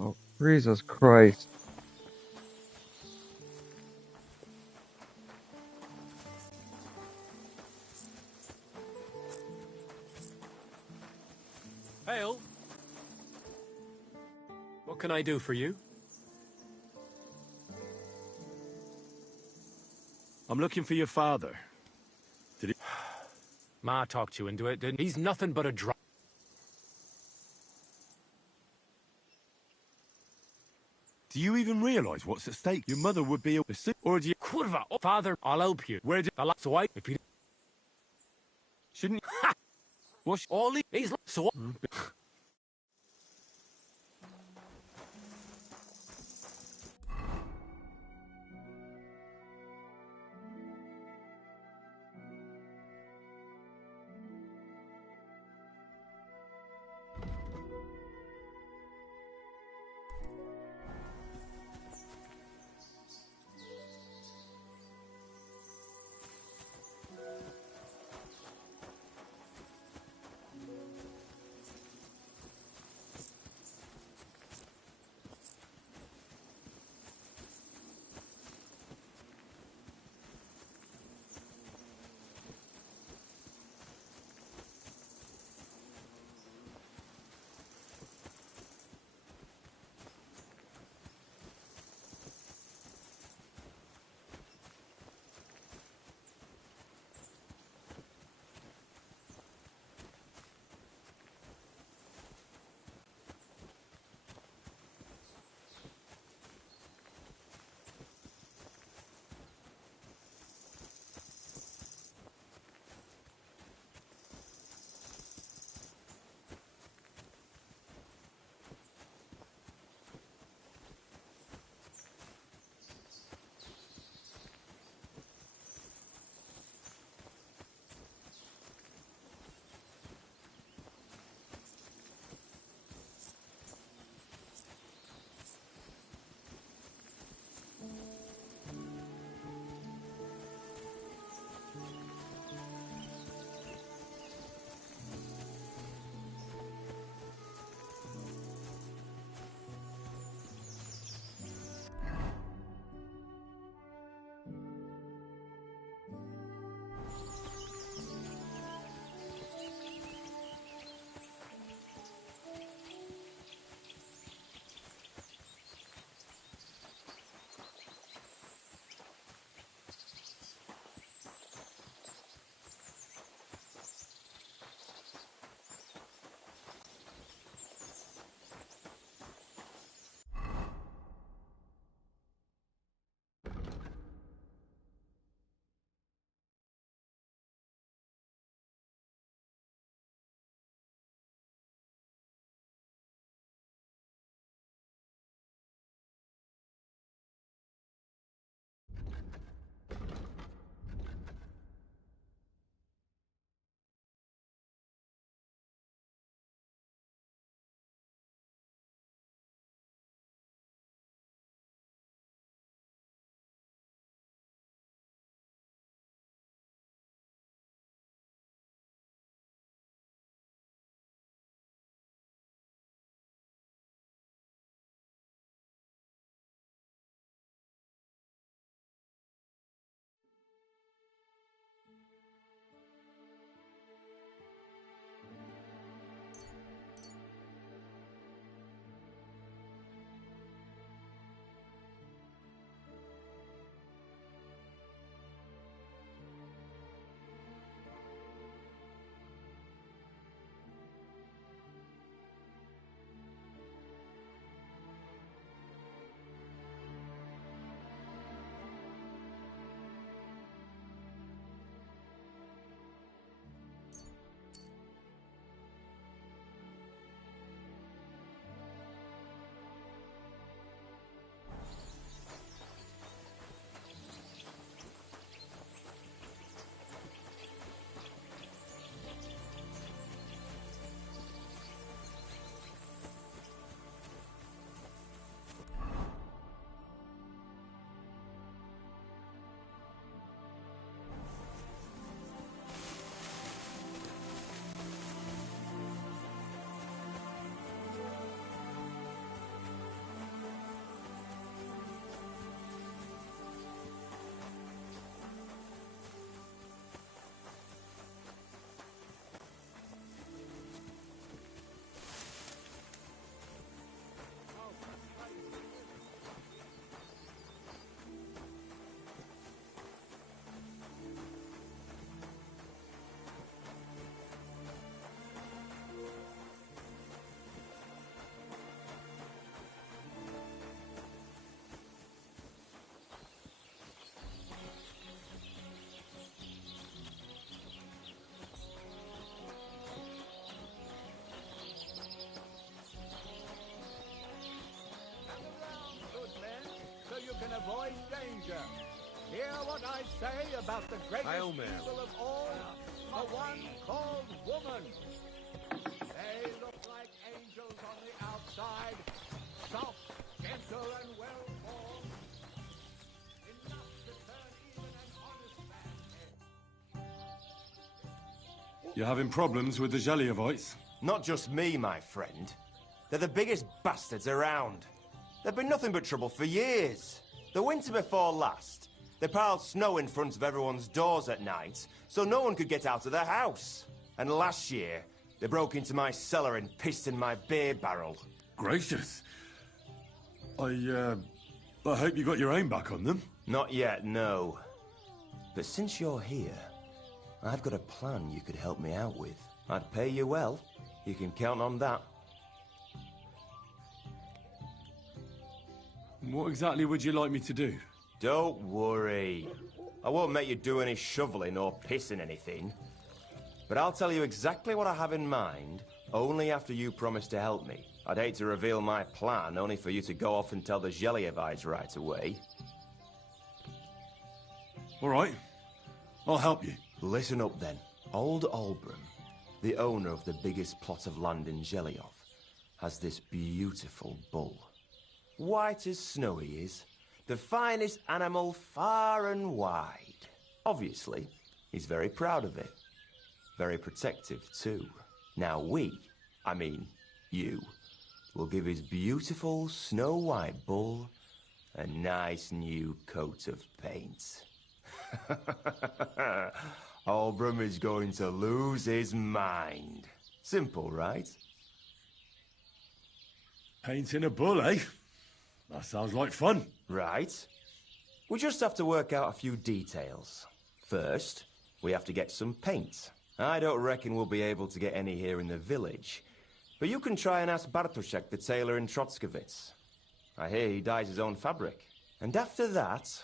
Oh, Jesus Christ. Hale? What can I do for you? I'm looking for your father. Did he... Ma talked you into it, didn't he? He's nothing but a drunk. Do you even realise what's at stake? Your mother would be a... Or do you... Kurva! Oh, father, I'll help you. Where did... So I... If you... Shouldn't... Ha! What's... All he's... So... I say about the greatest Hail Mary. evil of all? The one called woman. They look like angels on the outside, soft, gentle, and well-formed. Enough to turn even an honest man's head. You having problems with the Zheliovites? Not just me, my friend. They're the biggest bastards around. They've been nothing but trouble for years. The winter before last, they piled snow in front of everyone's doors at night, so no one could get out of their house. And last year, they broke into my cellar and pissed in my beer barrel. Gracious. I hope you got your aim back on them. Not yet, no. But since you're here, I've got a plan you could help me out with. I'd pay you well. You can count on that. What exactly would you like me to do? Don't worry. I won't make you do any shoveling or pissing anything. But I'll tell you exactly what I have in mind, only after you promise to help me. I'd hate to reveal my plan, only for you to go off and tell the Zheliovites right away. All right. I'll help you. Listen up, then. Old Albram, the owner of the biggest plot of land in Zheliov, has this beautiful bull. White as snow he is. The finest animal far and wide. Obviously, he's very proud of it. Very protective, too. Now I mean you, will give his beautiful snow-white bull a nice new coat of paint. Albram is going to lose his mind. Simple, right? Painting a bull, eh? That sounds like fun. Right. We just have to work out a few details. First, we have to get some paint. I don't reckon we'll be able to get any here in the village. But you can try and ask Bartoszek, the tailor in Trotskovitz. I hear he dyes his own fabric. And after that,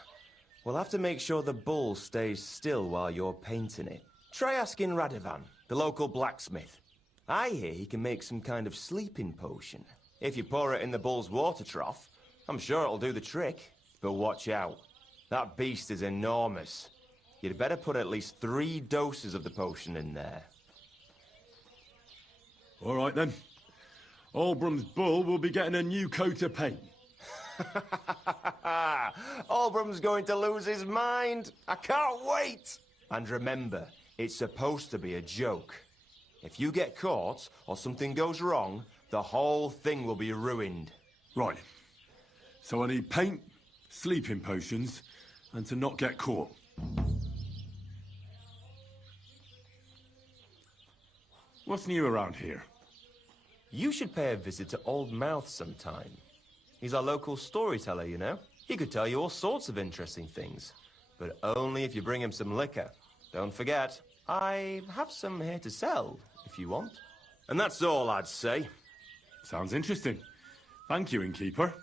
we'll have to make sure the bull stays still while you're painting it. Try asking Radovan, the local blacksmith. I hear he can make some kind of sleeping potion. If you pour it in the bull's water trough, I'm sure it'll do the trick. But watch out. That beast is enormous. You'd better put at least 3 doses of the potion in there. All right, then. Albram's bull will be getting a new coat of paint. Albram's going to lose his mind. I can't wait. And remember, it's supposed to be a joke. If you get caught or something goes wrong, the whole thing will be ruined. Right. So I need paint, sleeping potions, and to not get caught. What's new around here? You should pay a visit to Old Mouth sometime. He's our local storyteller, you know. He could tell you all sorts of interesting things. But only if you bring him some liquor. Don't forget, I have some here to sell, if you want. And that's all I'd say. Sounds interesting. Thank you, innkeeper.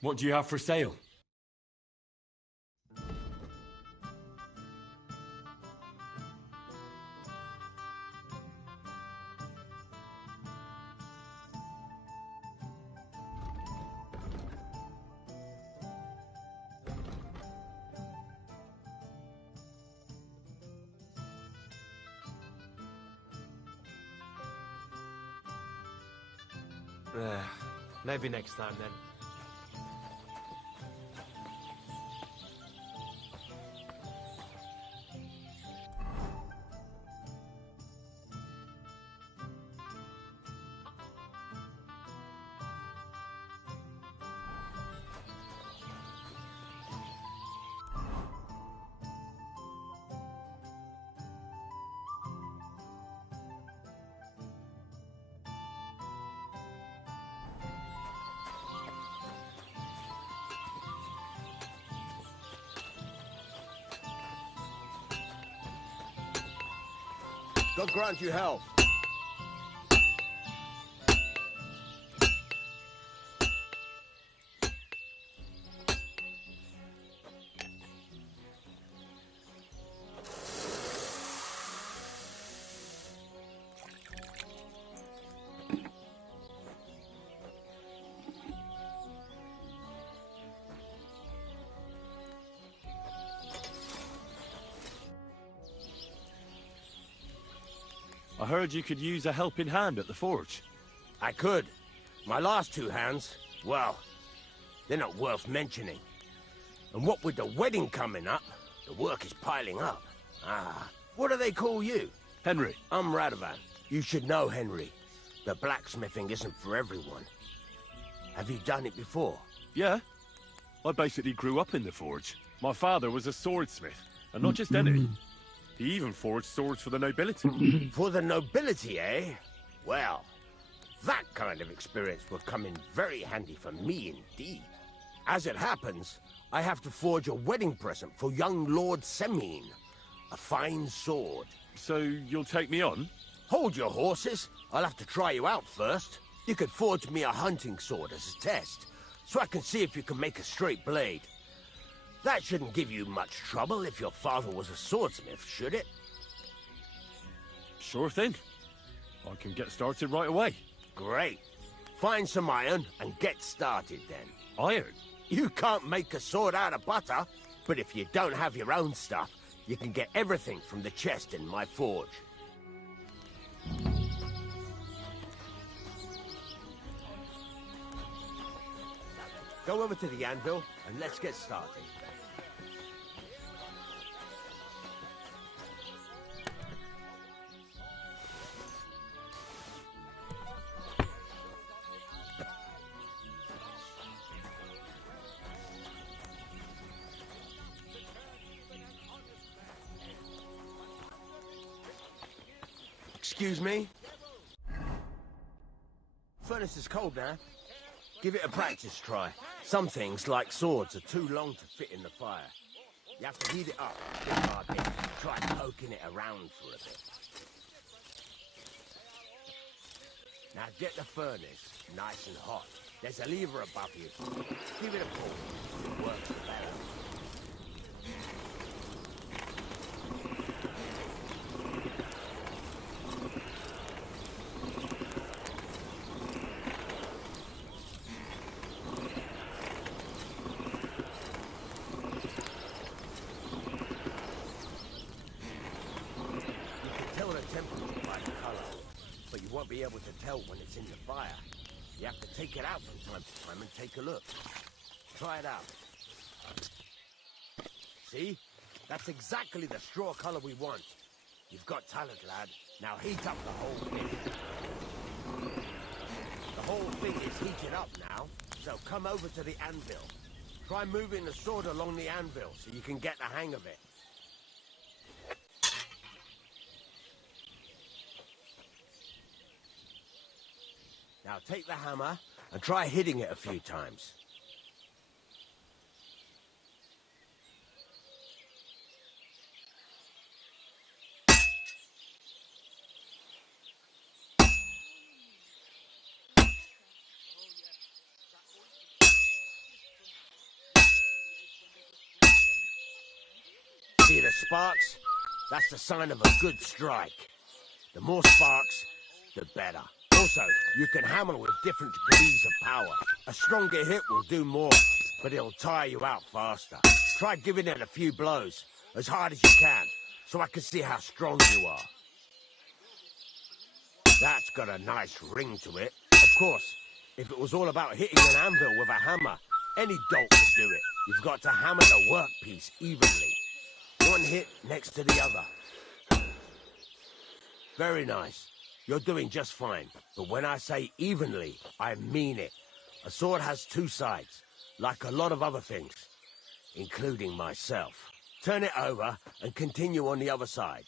What do you have for sale? Maybe next time then. God grant you health. I heard you could use a helping hand at the forge. I could. My last 2 hands, well, they're not worth mentioning. And what with the wedding coming up, the work is piling up. Ah, what do they call you? Henry. I'm Radovan. You should know, Henry. The blacksmithing isn't for everyone. Have you done it before? Yeah. I basically grew up in the forge. My father was a swordsmith, and not just any. He even forged swords for the nobility. For the nobility, eh? Well, that kind of experience will come in very handy for me indeed. As it happens, I have to forge a wedding present for young Lord Semine. A fine sword. So you'll take me on? Hold your horses. I'll have to try you out first. You could forge me a hunting sword as a test, so I can see if you can make a straight blade. That shouldn't give you much trouble if your father was a swordsmith, should it? Sure thing. I can get started right away. Great. Find some iron and get started then. Iron? You can't make a sword out of butter, but if you don't have your own stuff, you can get everything from the chest in my forge. Go over to the anvil and let's get started. Excuse me? Furnace is cold now. Give it a practice try. Some things, like swords, are too long to fit in the fire. You have to heat it up bit by bit. Try poking it around for a bit. Now get the furnace nice and hot. There's a lever above you. Give it a pull. It works better. Be able to tell when it's in the fire. You have to take it out from time to time and take a look. Try it out. See? That's exactly the straw color we want. You've got talent, lad. Now heat up the whole thing. The whole thing is heated up now, so come over to the anvil. Try moving the sword along the anvil so you can get the hang of it. Now take the hammer and try hitting it a few times. See the sparks? That's the sign of a good strike. The more sparks, the better. Also, you can hammer with different degrees of power. A stronger hit will do more, but it'll tire you out faster. Try giving it a few blows, as hard as you can, so I can see how strong you are. That's got a nice ring to it. Of course, if it was all about hitting an anvil with a hammer, any dolt could do it. You've got to hammer the workpiece evenly. One hit next to the other. Very nice. You're doing just fine. But when I say evenly, I mean it. A sword has 2 sides, like a lot of other things, including myself. Turn it over and continue on the other side.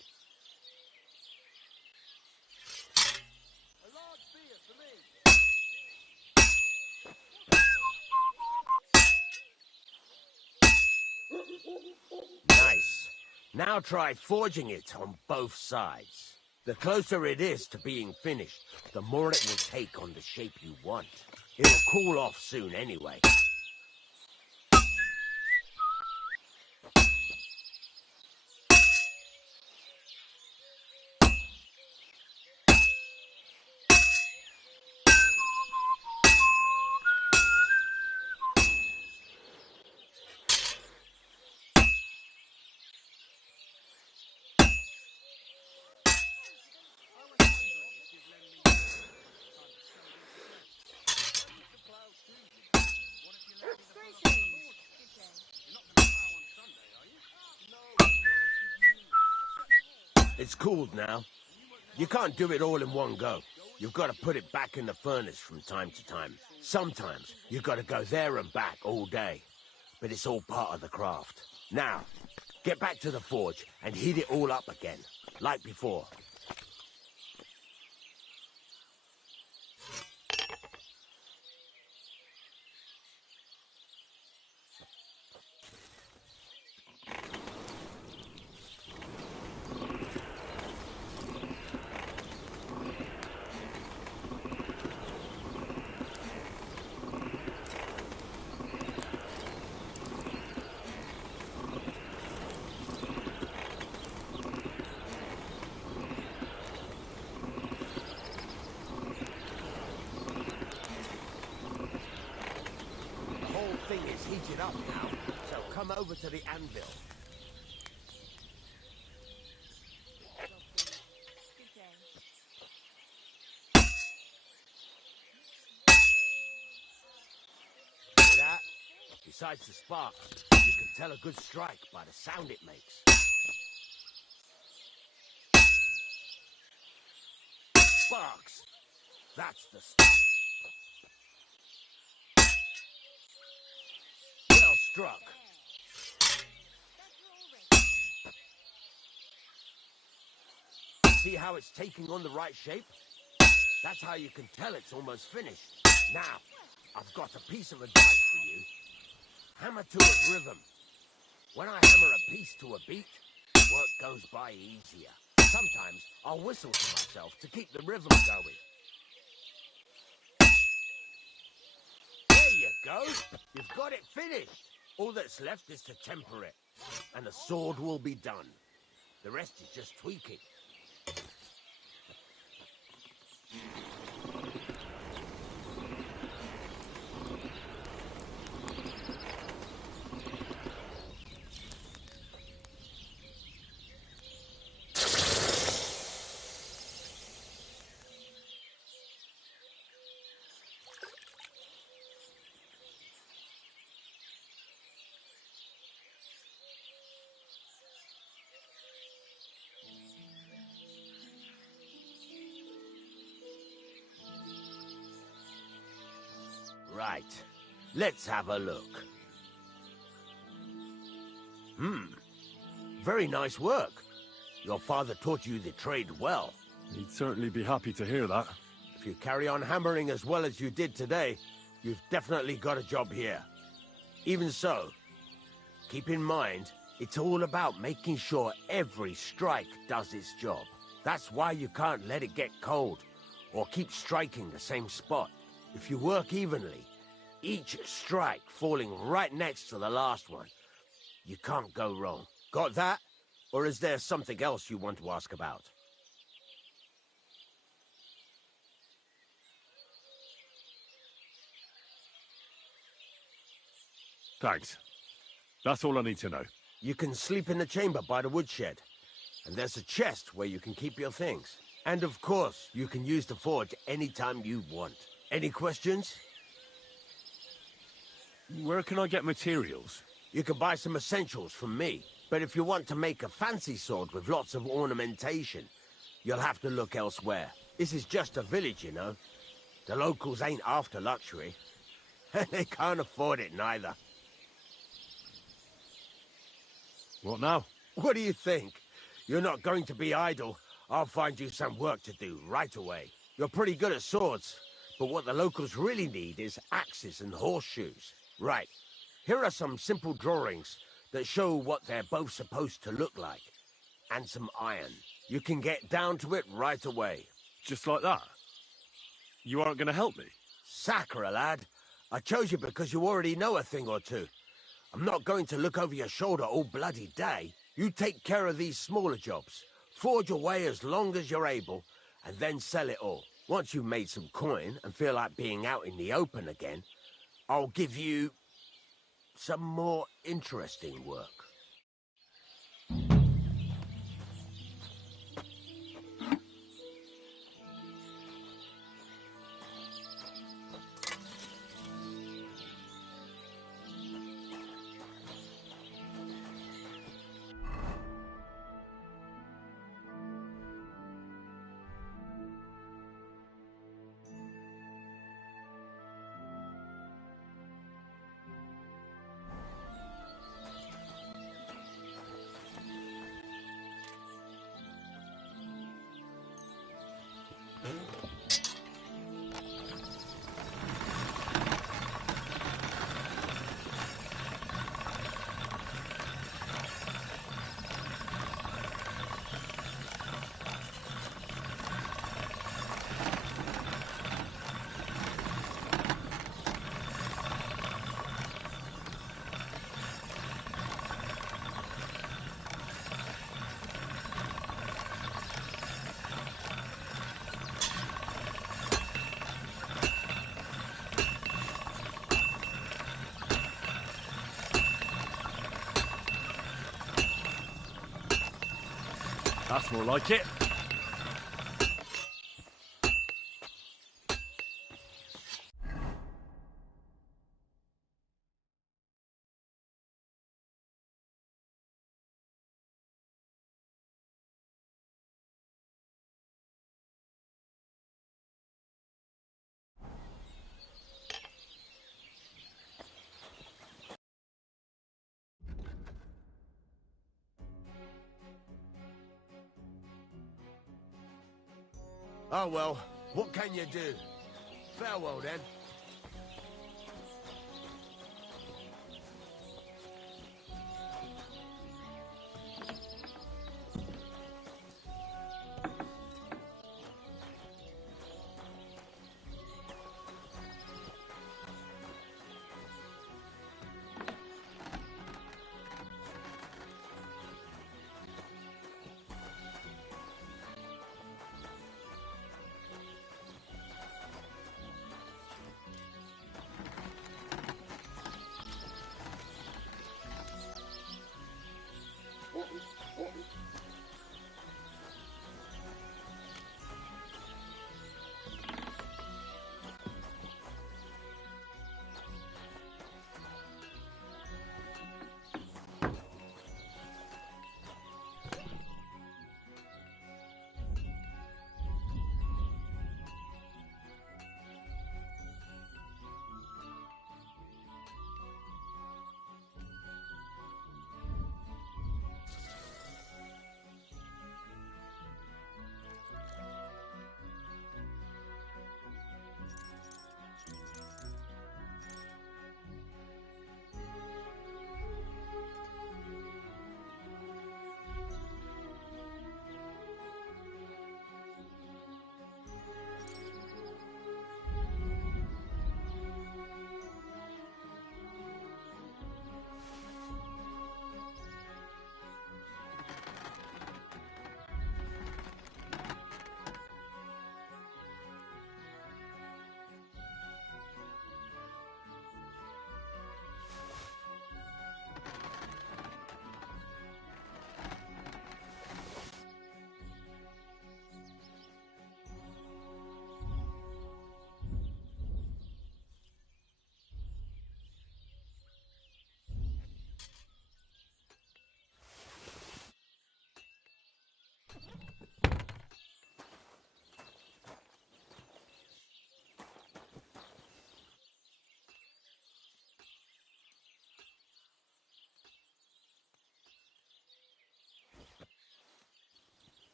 Nice. Now try forging it on both sides. The closer it is to being finished, the more it will take on the shape you want. It'll cool off soon anyway. cooled now. You can't do it all in one go. You've got to put it back in the furnace from time to time. Sometimes you've got to go there and back all day. But it's all part of the craft. Now, get back to the forge and heat it all up again, like before. Thing is heated up now, so come over to the anvil. See that? Besides the sparks, you can tell a good strike by the sound it makes. Sparks! That's the stuff. Well struck. See how it's taking on the right shape? That's how you can tell it's almost finished. Now, I've got a piece of advice for you. Hammer to a rhythm. When I hammer a piece to a beat, work goes by easier. Sometimes I'll whistle to myself to keep the rhythm going. There you go. You've got it finished. All that's left is to temper it, and the sword will be done. The rest is just tweaking. Right. Let's have a look. Very nice work. Your father taught you the trade well. He'd certainly be happy to hear that. If you carry on hammering as well as you did today, you've definitely got a job here. Even so, keep in mind, it's all about making sure every strike does its job. That's why you can't let it get cold, or keep striking the same spot. If you work evenly, each strike falling right next to the last one, you can't go wrong. Got that? Or is there something else you want to ask about? Thanks. That's all I need to know. You can sleep in the chamber by the woodshed. And there's a chest where you can keep your things. And of course, you can use the forge anytime you want. Any questions? Where can I get materials? You can buy some essentials from me. But if you want to make a fancy sword with lots of ornamentation, you'll have to look elsewhere. This is just a village, you know. The locals ain't after luxury. They can't afford it neither. What now? What do you think? You're not going to be idle. I'll find you some work to do right away. You're pretty good at swords, but what the locals really need is axes and horseshoes. Right, here are some simple drawings that show what they're both supposed to look like. And some iron. You can get down to it right away. Just like that? You aren't going to help me? Sacre, lad. I chose you because you already know a thing or two. I'm not going to look over your shoulder all bloody day. You take care of these smaller jobs. Forge away as long as you're able, and then sell it all. Once you've made some coin and feel like being out in the open again, I'll give you some more interesting work. That's more like it. Oh well, what can you do? Farewell then.